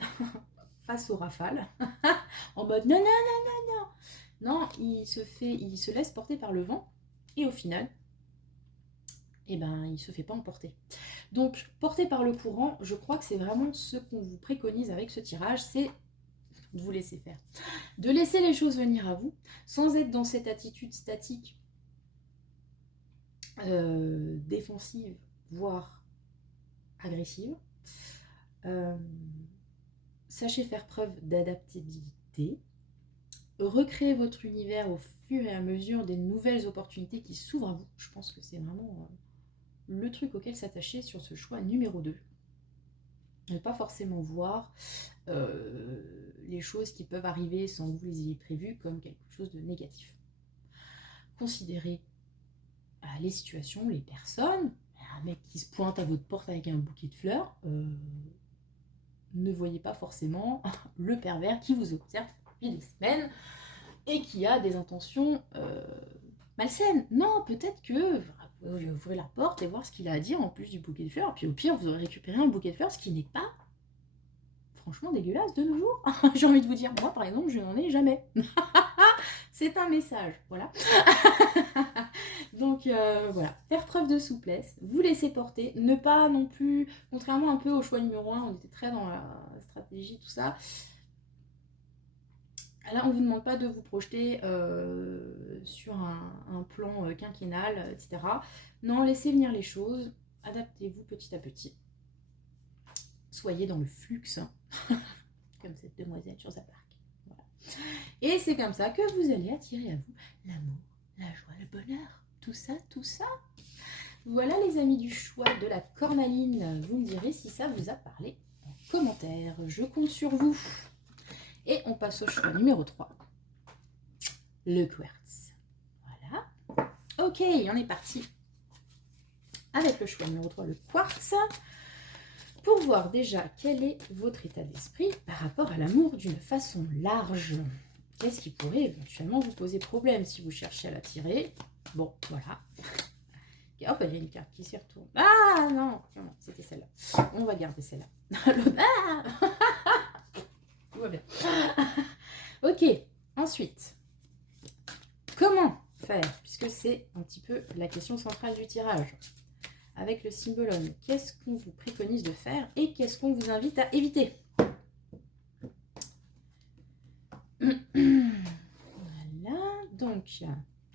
face aux rafales, en mode non, non, non, non, non. Non, il se laisse porter par le vent, et au final, eh ben, il ne se fait pas emporter. Donc, porté par le courant, je crois que c'est vraiment ce qu'on vous préconise avec ce tirage, c'est de vous laisser faire. De laisser les choses venir à vous, sans être dans cette attitude statique, défensive, voire agressive. Sachez faire preuve d'adaptabilité. Recréer votre univers au fur et à mesure des nouvelles opportunités qui s'ouvrent à vous. Je pense que c'est vraiment le truc auquel s'attacher sur ce choix numéro 2. Ne pas forcément voir les choses qui peuvent arriver sans que vous les ayez prévues comme quelque chose de négatif. considérez les situations, les personnes. Un mec qui se pointe à votre porte avec un bouquet de fleurs, ne voyez pas forcément le pervers qui vous observe depuis des semaines et qui a des intentions malsaines. Non, peut-être que vous pouvez ouvrir la porte et voir ce qu'il a à dire en plus du bouquet de fleurs. Puis au pire, vous aurez récupéré un bouquet de fleurs, ce qui n'est pas franchement dégueulasse de nos jours. J'ai envie de vous dire, moi par exemple, je n'en ai jamais. C'est un message, voilà. Donc voilà, faire preuve de souplesse, vous laisser porter, ne pas non plus, contrairement un peu au choix numéro 1, on était très dans la stratégie, tout ça. Là, on ne vous demande pas de vous projeter sur un plan quinquennal, etc. Non, laissez venir les choses, adaptez-vous petit à petit. Soyez dans le flux, comme cette demoiselle sur sa barque. Voilà. Et c'est comme ça que vous allez attirer à vous l'amour, la joie, le bonheur, tout ça, tout ça. Voilà les amis du choix de la cornaline, vous me direz si ça vous a parlé en commentaire. Je compte sur vous. Et on passe au choix numéro 3, le quartz. Voilà. Ok, on est parti avec le choix numéro 3, le quartz, pour voir déjà quel est votre état d'esprit par rapport à l'amour d'une façon large. Qu'est-ce qui pourrait éventuellement vous poser problème si vous cherchez à l'attirer? Bon, voilà. Hop, il y a une carte qui s'y retourne. Ah non, non, c'était celle-là. On va garder celle-là. Ah tout va bien. Ok, ensuite, comment faire, puisque c'est un petit peu la question centrale du tirage, avec le symbolone, qu'est-ce qu'on vous préconise de faire et qu'est-ce qu'on vous invite à éviter? Voilà, donc,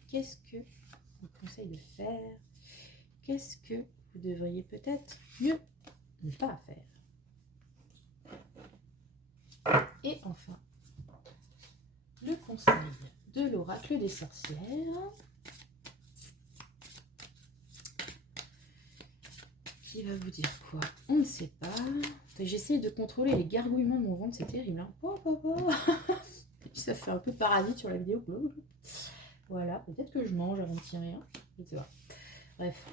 qu'est-ce que je vous conseille de faire? Qu'est-ce que vous devriez peut-être mieux ne pas faire? Et enfin, le conseil de l'oracle des sorcières, qui va vous dire quoi? On ne sait pas. J'essaie de contrôler les gargouillements de mon ventre, c'est terrible. Hein, ça fait un peu parasite sur la vidéo. Voilà, peut-être que je mange avant de tirer. Hein. Je ne sais pas. Bref.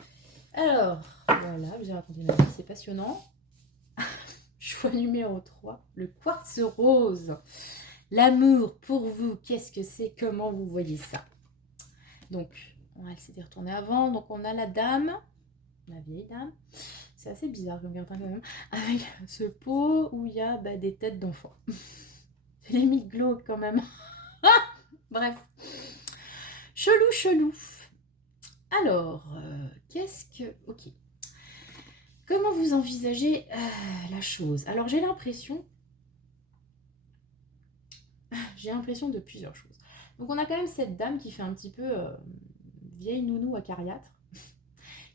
Alors, voilà, je vous ai raconté ma vie, c'est passionnant. Choix numéro 3, le quartz rose. L'amour pour vous, qu'est-ce que c'est? Comment vous voyez ça? Donc, elle s'était retournée avant. Donc, on a la dame, la vieille dame. C'est assez bizarre comme carte quand même. Avec ce pot où il y a des têtes d'enfants. C'est limite glauque quand même. Bref. Chelou, chelou. Alors, qu'est-ce que... Ok. Comment vous envisagez la chose? Alors, j'ai l'impression de plusieurs choses. Donc, on a quand même cette dame qui fait un petit peu vieille nounou acariâtre,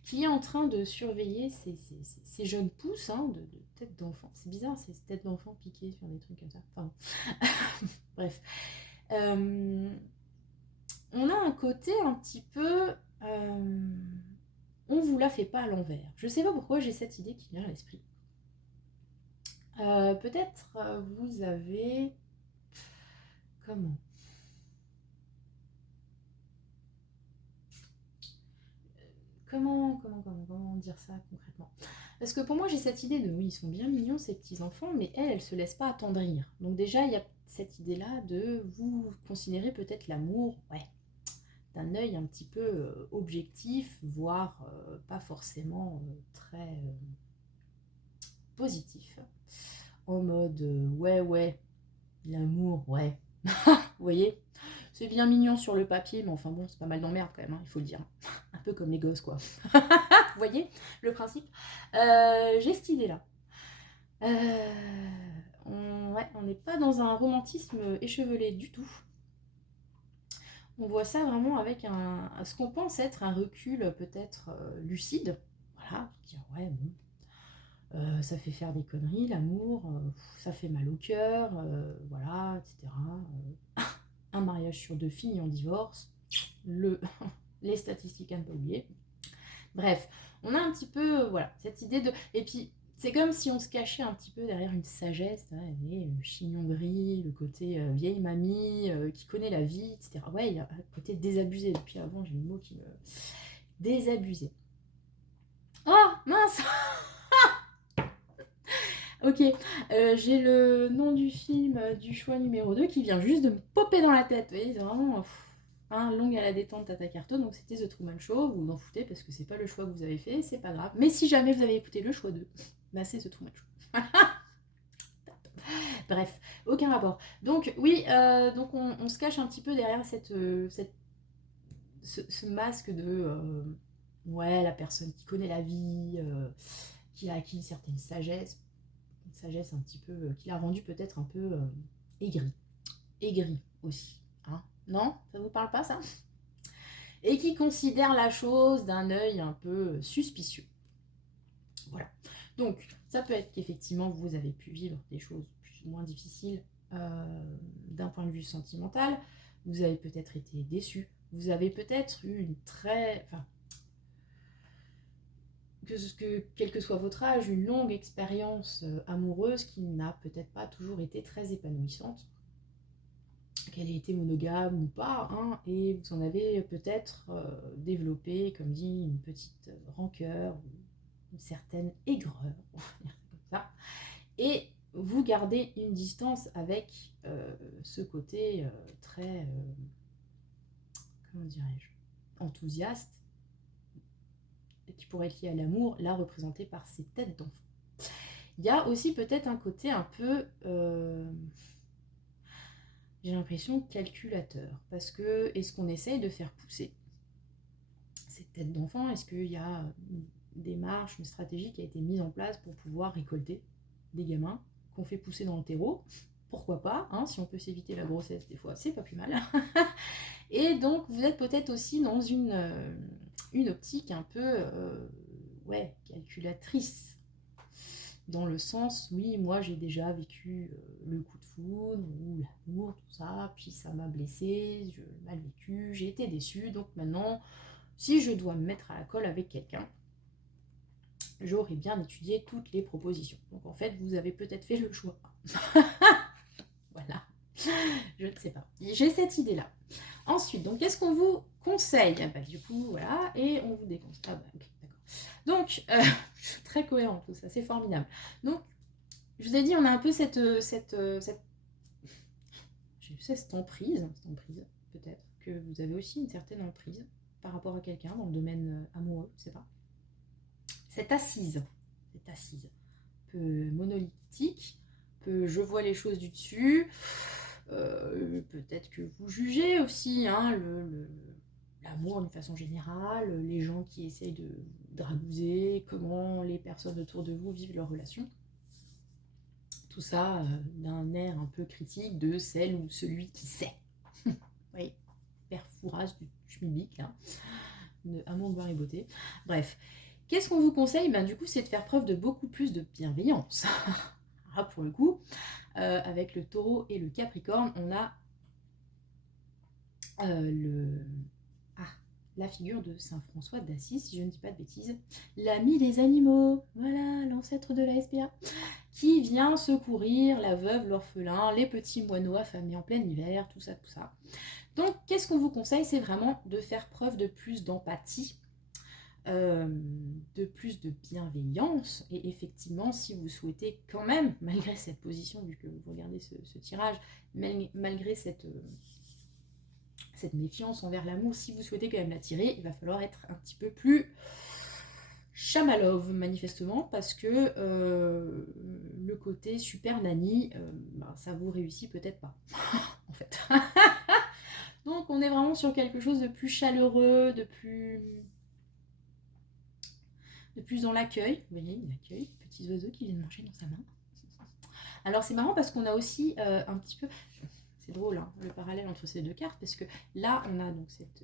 qui est en train de surveiller ces jeunes pousses de têtes d'enfant. C'est bizarre, ces têtes d'enfant piquées sur des trucs comme ça. Enfin, bref. On a un côté un petit peu... on vous la fait pas à l'envers. Je sais pas pourquoi j'ai cette idée qui vient à l'esprit. Peut-être vous avez... Comment dire ça concrètement? Parce que pour moi, j'ai cette idée de, oui, ils sont bien mignons, ces petits-enfants, mais elle se laisse pas attendrir. Donc déjà, il y a cette idée-là de vous considérer peut-être l'amour, ouais, d'un œil un petit peu objectif, voire pas forcément très positif. En mode, ouais, l'amour, ouais. Vous voyez? C'est bien mignon sur le papier, mais enfin bon, c'est pas mal d'emmerde quand même, hein, il faut le dire. Un peu comme les gosses, quoi. Vous voyez le principe? J'ai cette idée-là. On n'est pas dans un romantisme échevelé du tout. On voit ça vraiment avec ce qu'on pense être un recul peut-être lucide. Voilà, dire ouais, bon, ça fait faire des conneries, l'amour, ça fait mal au cœur, voilà, etc. Un mariage sur 2 finit en divorce, les statistiques à ne pas oublier. Bref, on a un petit peu, voilà, cette idée de... Et puis, C'est comme si on se cachait un petit peu derrière une sagesse, hein, le chignon gris, le côté vieille mamie qui connaît la vie, etc. Ouais, il y a un côté désabusé. Depuis avant, j'ai le mot qui me... Désabusé. Oh, mince. Ok, j'ai le nom du film du choix numéro 2 qui vient juste de me popper dans la tête. Vous voyez, c'est vraiment longue à la détente Tata Carton. Donc c'était The Truman Show. Vous vous en foutez parce que c'est pas le choix que vous avez fait, c'est pas grave. Mais si jamais vous avez écouté le choix 2, bah c'est The Truman Show. Bref, aucun rapport. Donc oui, donc on se cache un petit peu derrière ce masque de ouais, la personne qui connaît la vie, qui a acquis une certaine sagesse, une sagesse un petit peu qui l'a rendu peut-être un peu aigri. Aigri aussi. Hein, non, ça vous parle pas ça? Et qui considère la chose d'un œil un peu suspicieux. Voilà. Donc, ça peut être qu'effectivement, vous avez pu vivre des choses plus ou moins difficiles d'un point de vue sentimental. Vous avez peut-être été déçu. Vous avez peut-être eu une très... Enfin, quel que soit votre âge, une longue expérience amoureuse qui n'a peut-être pas toujours été très épanouissante. Qu'elle ait été monogame ou pas, hein, et vous en avez peut-être développé, comme dit, une petite rancœur, une certaine aigreur, on va dire comme ça, et vous gardez une distance avec ce côté très, comment dirais-je, enthousiaste, qui pourrait être lié à l'amour, là représenté par ces têtes d'enfants. Il y a aussi peut-être un côté un peu, j'ai l'impression, calculateur, parce que est-ce qu'on essaye de faire pousser cette tête d'enfant? Est-ce qu'il y a une démarche, une stratégie qui a été mise en place pour pouvoir récolter des gamins qu'on fait pousser dans le terreau? Pourquoi pas, hein, si on peut s'éviter la grossesse des fois, c'est pas plus mal. Et donc vous êtes peut-être aussi dans une optique un peu ouais, calculatrice. Dans le sens, oui, moi j'ai déjà vécu le coup de foudre ou l'amour, tout ça, puis ça m'a blessé, je l'ai mal vécu, j'ai été déçue, donc maintenant, si je dois me mettre à la colle avec quelqu'un, j'aurais bien étudié toutes les propositions. Donc en fait, vous avez peut-être fait le choix. Voilà, je ne sais pas. J'ai cette idée-là. Ensuite, donc qu'est-ce qu'on vous conseille? Bah, du coup, voilà, et on vous déconseille. Ah bah, ok, d'accord. Donc, très cohérent tout ça, c'est formidable. Donc, je vous ai dit, on a un peu cette emprise peut-être, que vous avez aussi une certaine emprise par rapport à quelqu'un dans le domaine amoureux, je sais pas. Cette assise, peu monolithique, peu je vois les choses du dessus, peut-être que vous jugez aussi hein, l'amour d'une façon générale, les gens qui essayent de dragouser, comment les personnes autour de vous vivent leurs relations. Tout ça d'un air un peu critique de celle ou celui qui sait. Oui, père Fouras du schmilblick, là, de Amour, gloire et beauté. Bref, qu'est-ce qu'on vous conseille? Ben, du coup, c'est de faire preuve de beaucoup plus de bienveillance. Ah, pour le coup, avec le taureau et le capricorne, on a la figure de Saint François d'Assise, si je ne dis pas de bêtises, l'ami des animaux, voilà, l'ancêtre de la SPA, qui vient secourir la veuve, l'orphelin, les petits moineaux affamés en plein hiver, tout ça, tout ça. Donc, qu'est-ce qu'on vous conseille? C'est vraiment de faire preuve de plus d'empathie, de plus de bienveillance. Et effectivement, si vous souhaitez quand même, malgré cette position, vu que vous regardez ce tirage, malgré cette méfiance envers l'amour, si vous souhaitez quand même l'attirer, il va falloir être un petit peu plus chamalove, manifestement, parce que le côté super nanny, ça vous réussit peut-être pas, en fait. Donc on est vraiment sur quelque chose de plus chaleureux, de plus dans l'accueil. Vous voyez, l'accueil, petits oiseaux qui viennent manger dans sa main. Alors c'est marrant parce qu'on a aussi un petit peu, c'est drôle hein, le parallèle entre ces deux cartes, parce que là on a donc cette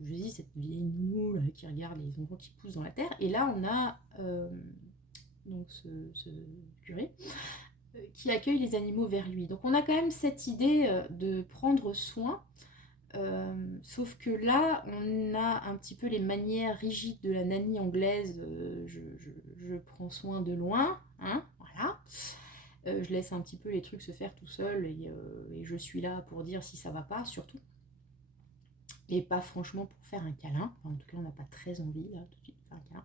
vieille nounou qui regarde les enfants qui poussent dans la terre, et là on a donc ce curé qui accueille les animaux vers lui. Donc on a quand même cette idée de prendre soin Sauf que là, on a un petit peu les manières rigides de la nanny anglaise. Je prends soin de loin, hein, voilà. Je laisse un petit peu les trucs se faire tout seul et je suis là pour dire si ça va pas, surtout. Et pas franchement pour faire un câlin. Enfin, en tout cas, on n'a pas très envie là tout de suite de faire un câlin.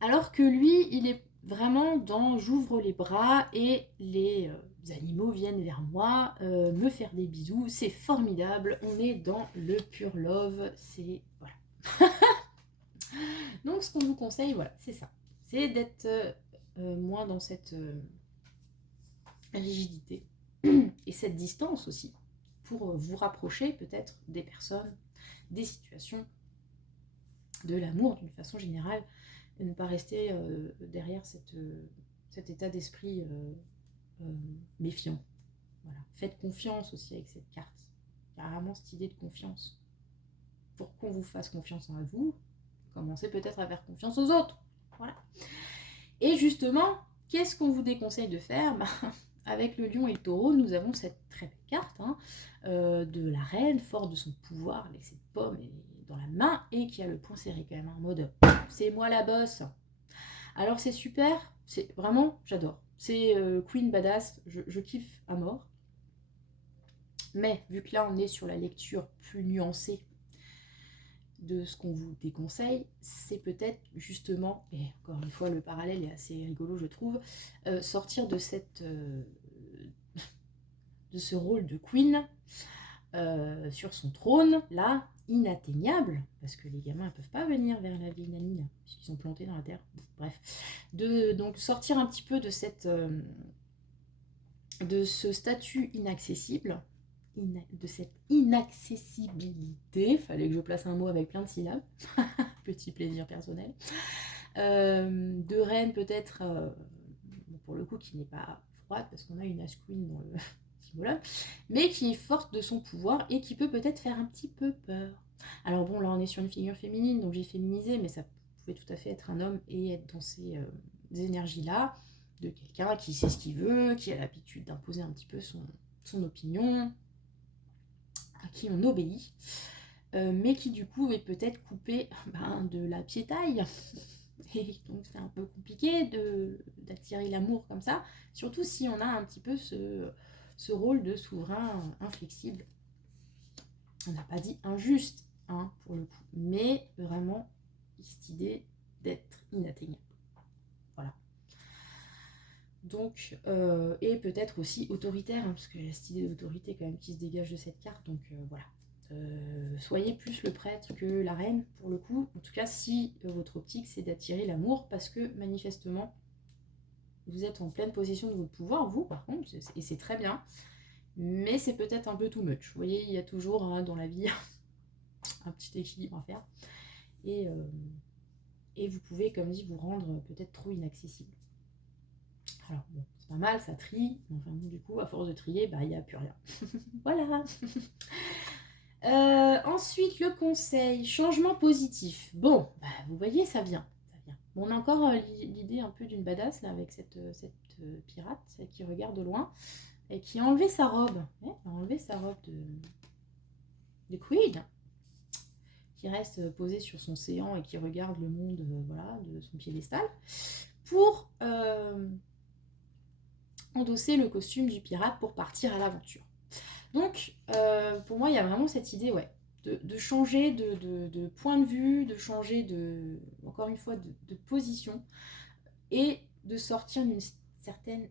Alors que lui, il est vraiment dans j'ouvre les bras et les animaux viennent vers moi, me faire des bisous, c'est formidable, on est dans le pure love, c'est voilà. Donc ce qu'on vous conseille, voilà, c'est ça, c'est d'être moins dans cette rigidité et cette distance aussi pour vous rapprocher peut-être des personnes, des situations, de l'amour d'une façon générale, et ne pas rester derrière cet état d'esprit méfiant. Voilà. Faites confiance aussi avec cette carte. Il y a vraiment cette idée de confiance. Pour qu'on vous fasse confiance en vous, commencez peut-être à faire confiance aux autres. Voilà. Et justement, qu'est-ce qu'on vous déconseille de faire? Avec le lion et le taureau, nous avons cette très belle carte de la reine, forte de son pouvoir, avec cette pomme dans la main, et qui a le poing serré quand même, en mode « c'est moi la boss ». Alors c'est super, c'est vraiment, j'adore. C'est Queen Badass, je kiffe à mort. Mais vu que là on est sur la lecture plus nuancée de ce qu'on vous déconseille, c'est peut-être justement, et encore une fois le parallèle est assez rigolo je trouve, sortir de ce rôle de Queen sur son trône, là, inatteignable, parce que les gamins ne peuvent pas venir vers la vieille Nanny, là, puisqu'ils sont plantés dans la terre. Bref, donc sortir un petit peu de ce statut inaccessible, de cette inaccessibilité, fallait que je place un mot avec plein de syllabes, petit plaisir personnel, de reine peut-être, pour le coup qui n'est pas froide, parce qu'on a une Ash Queen dans le symbole, mais qui est forte de son pouvoir et qui peut peut-être faire un petit peu peur. Alors bon, là on est sur une figure féminine, donc j'ai féminisé, mais ça pouvait tout à fait être un homme et être dans ces énergies-là, de quelqu'un qui sait ce qu'il veut, qui a l'habitude d'imposer un petit peu son opinion, à qui on obéit, mais qui du coup est peut-être coupé de la piétaille. Et donc c'est un peu compliqué d'attirer l'amour comme ça, surtout si on a un petit peu ce rôle de souverain inflexible. On n'a pas dit injuste, hein, pour le coup, mais vraiment cette idée d'être inatteignable. Voilà. Donc, et peut-être aussi autoritaire, hein, parce qu'il y a cette idée d'autorité quand même qui se dégage de cette carte, donc voilà. Soyez plus le prêtre que la reine, pour le coup. En tout cas, si votre optique, c'est d'attirer l'amour, parce que manifestement, vous êtes en pleine possession de votre pouvoir, vous, par contre, et c'est très bien, mais c'est peut-être un peu too much. Vous voyez, il y a toujours dans la vie un petit équilibre à faire, et vous pouvez, comme dit, vous rendre peut-être trop inaccessible. Alors bon, c'est pas mal, ça trie, mais enfin bon, du coup, à force de trier, il n'y a plus rien. Voilà. Ensuite, le conseil, changement positif. Bon, vous voyez, ça vient. Bon, on a encore l'idée un peu d'une badass, là, avec cette pirate, celle qui regarde de loin, et qui a enlevé sa robe. Elle a enlevé sa robe de Queen, qui reste posée sur son séant et qui regarde le monde voilà, de son piédestal, pour endosser le costume du pirate pour partir à l'aventure. Donc, pour moi, il y a vraiment cette idée, ouais, de changer de point de vue, de changer encore une fois, de position, et de sortir d'une certaine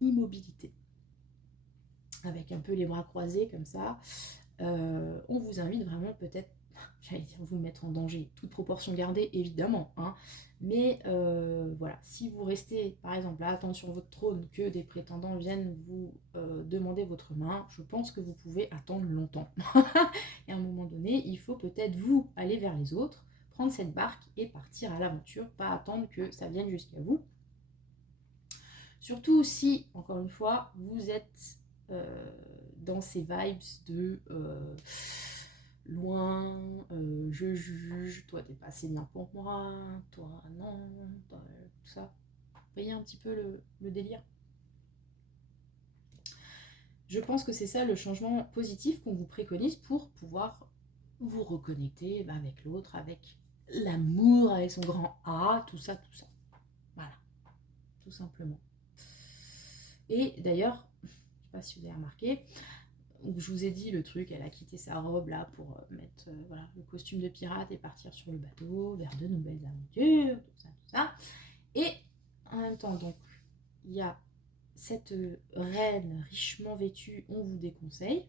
immobilité. Avec un peu les bras croisés comme ça, on vous invite vraiment peut-être, j'allais dire vous mettre en danger, toute proportion gardée évidemment, hein, mais voilà, si vous restez par exemple à attendre sur votre trône que des prétendants viennent vous demander votre main, je pense que vous pouvez attendre longtemps. Et à un moment donné, il faut peut-être vous aller vers les autres, prendre cette barque et partir à l'aventure, pas attendre que ça vienne jusqu'à vous. Surtout si, encore une fois, vous êtes dans ces vibes de loin, je juge, toi t'es pas assez bien pour moi, toi non, toi, tout ça. Vous voyez un petit peu le délire. Je pense que c'est ça le changement positif qu'on vous préconise pour pouvoir vous reconnecter avec l'autre, avec l'amour, avec son grand A, tout ça, tout ça. Voilà, tout simplement. Et d'ailleurs, je ne sais pas si vous avez remarqué, je vous ai dit le truc, elle a quitté sa robe là pour mettre voilà, le costume de pirate et partir sur le bateau vers de nouvelles aventures, tout ça, tout ça. Et en même temps, donc, il y a cette reine richement vêtue, on vous déconseille.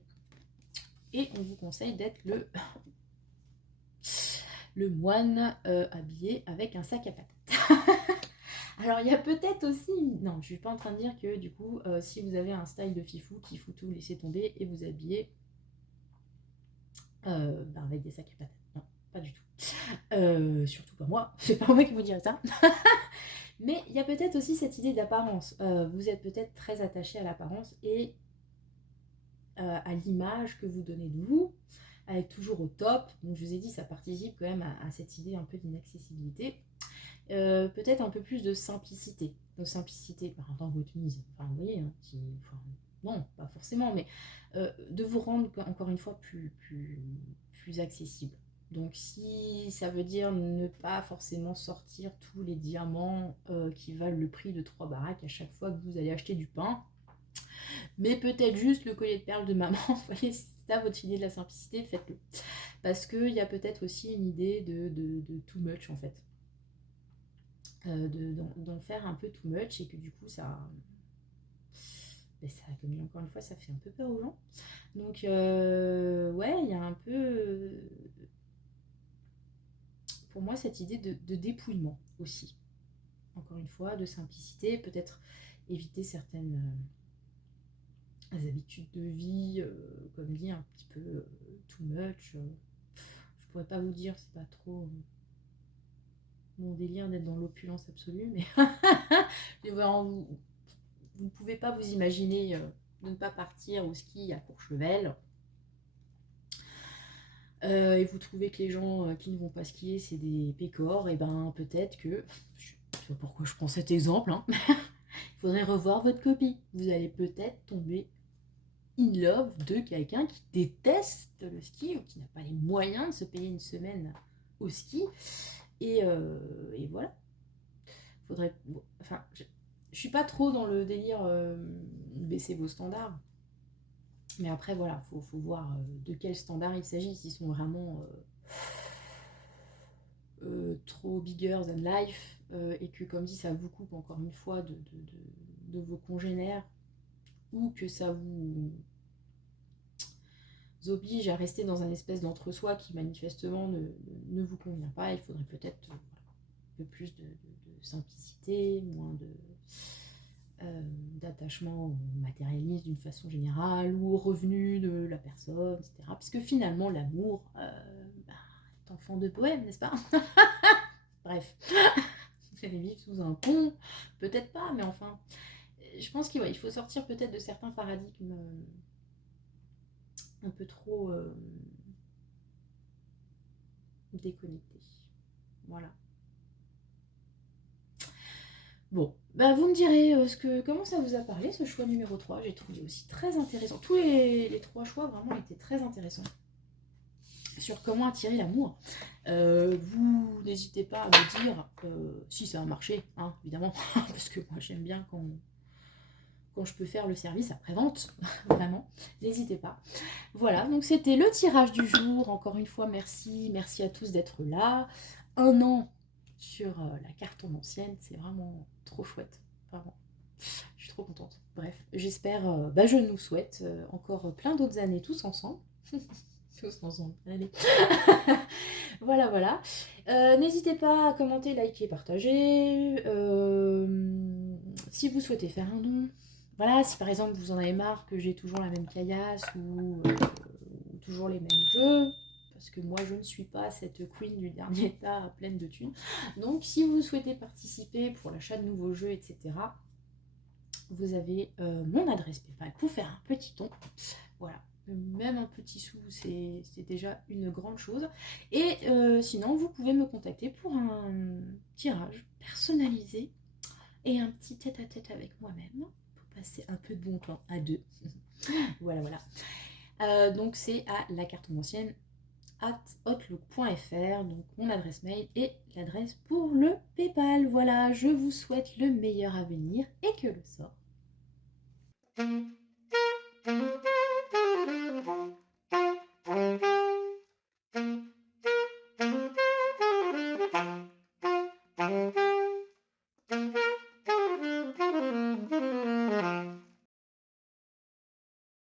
Et on vous conseille d'être le moine habillé avec un sac à patates. Alors il y a peut-être aussi, non je ne suis pas en train de dire que du coup si vous avez un style de fifou qui fout tout laisser tomber et vous habillez avec des sacs à patates, non pas du tout, surtout pas moi, c'est pas moi qui vous dirais ça. Mais il y a peut-être aussi cette idée d'apparence, vous êtes peut-être très attaché à l'apparence et à l'image que vous donnez de vous, avec toujours au top, donc je vous ai dit ça participe quand même à cette idée un peu d'inaccessibilité. Peut-être un peu plus de simplicité. De simplicité, par exemple, votre mise. Enfin, vous voyez, hein, non, pas forcément, mais de vous rendre, encore une fois, plus accessible. Donc, si ça veut dire ne pas forcément sortir tous les diamants qui valent le prix de 3 baraques à chaque fois que vous allez acheter du pain, mais peut-être juste le collier de perles de maman, vous voyez, si c'est ça votre idée de la simplicité, faites-le. Parce qu'il y a peut-être aussi une idée de too much, en fait. D'en faire un peu too much et que du coup ça, comme encore une fois ça fait un peu peur aux gens, donc ouais il y a un peu pour moi cette idée de dépouillement aussi, encore une fois de simplicité, peut-être éviter certaines habitudes de vie comme dit un petit peu too much, je pourrais pas vous dire, c'est pas trop mon délire d'être dans l'opulence absolue, mais vous ne pouvez pas vous imaginer de ne pas partir au ski à Courchevel et vous trouvez que les gens qui ne vont pas skier c'est des pécores, et ben peut-être que, je sais pas pourquoi je prends cet exemple, hein, il faudrait revoir votre copie. Vous allez peut-être tomber in love de quelqu'un qui déteste le ski ou qui n'a pas les moyens de se payer une semaine au ski. Et voilà. Faudrait. Bon, enfin, je suis pas trop dans le délire baisser vos standards. Mais après, voilà, faut voir de quels standards il s'agit. S'ils sont vraiment trop bigger than life et que, comme dit, ça vous coupe encore une fois de vos congénères, ou que ça vous oblige à rester dans un espèce d'entre-soi qui manifestement ne vous convient pas, il faudrait peut-être voilà, un peu plus de simplicité, moins d'attachement au matérialisme d'une façon générale ou au revenu de la personne, etc. Parce que finalement, l'amour est enfant de poème, n'est-ce pas? Bref, vous allez vivre sous un pont, peut-être pas, mais enfin, je pense qu'il faut sortir peut-être de certains paradigmes un peu trop déconnectés. Voilà. Bon, bah vous me direz comment ça vous a parlé, ce choix numéro 3. J'ai trouvé aussi très intéressant. Tous les 3 choix vraiment étaient très intéressants sur comment attirer l'amour. Vous n'hésitez pas à me dire si ça a marché, hein, évidemment, parce que moi j'aime bien quand je peux faire le service après-vente, vraiment, n'hésitez pas. Voilà, donc c'était le tirage du jour. Encore une fois, merci à tous d'être là. 1 an sur la carte en ancienne, c'est vraiment trop chouette, vraiment. Je suis trop contente. Bref, j'espère, je nous souhaite encore plein d'autres années tous ensemble. Tous ensemble, allez. Voilà. N'hésitez pas à commenter, liker, partager. Si vous souhaitez faire un don, voilà, si par exemple vous en avez marre que j'ai toujours la même caillasse ou toujours les mêmes jeux, parce que moi je ne suis pas cette queen du dernier état pleine de thunes. Donc si vous souhaitez participer pour l'achat de nouveaux jeux, etc., vous avez mon adresse PayPal pour faire un petit don. Voilà. Même un petit sou, c'est déjà une grande chose. Et sinon, vous pouvez me contacter pour un tirage personnalisé et un petit tête-à-tête avec moi-même pour passer un peu de bon temps à deux. Voilà, voilà. Donc c'est à la carte ancienne @outlook.fr, donc mon adresse mail et l'adresse pour le PayPal. Voilà, je vous souhaite le meilleur à venir et que le sort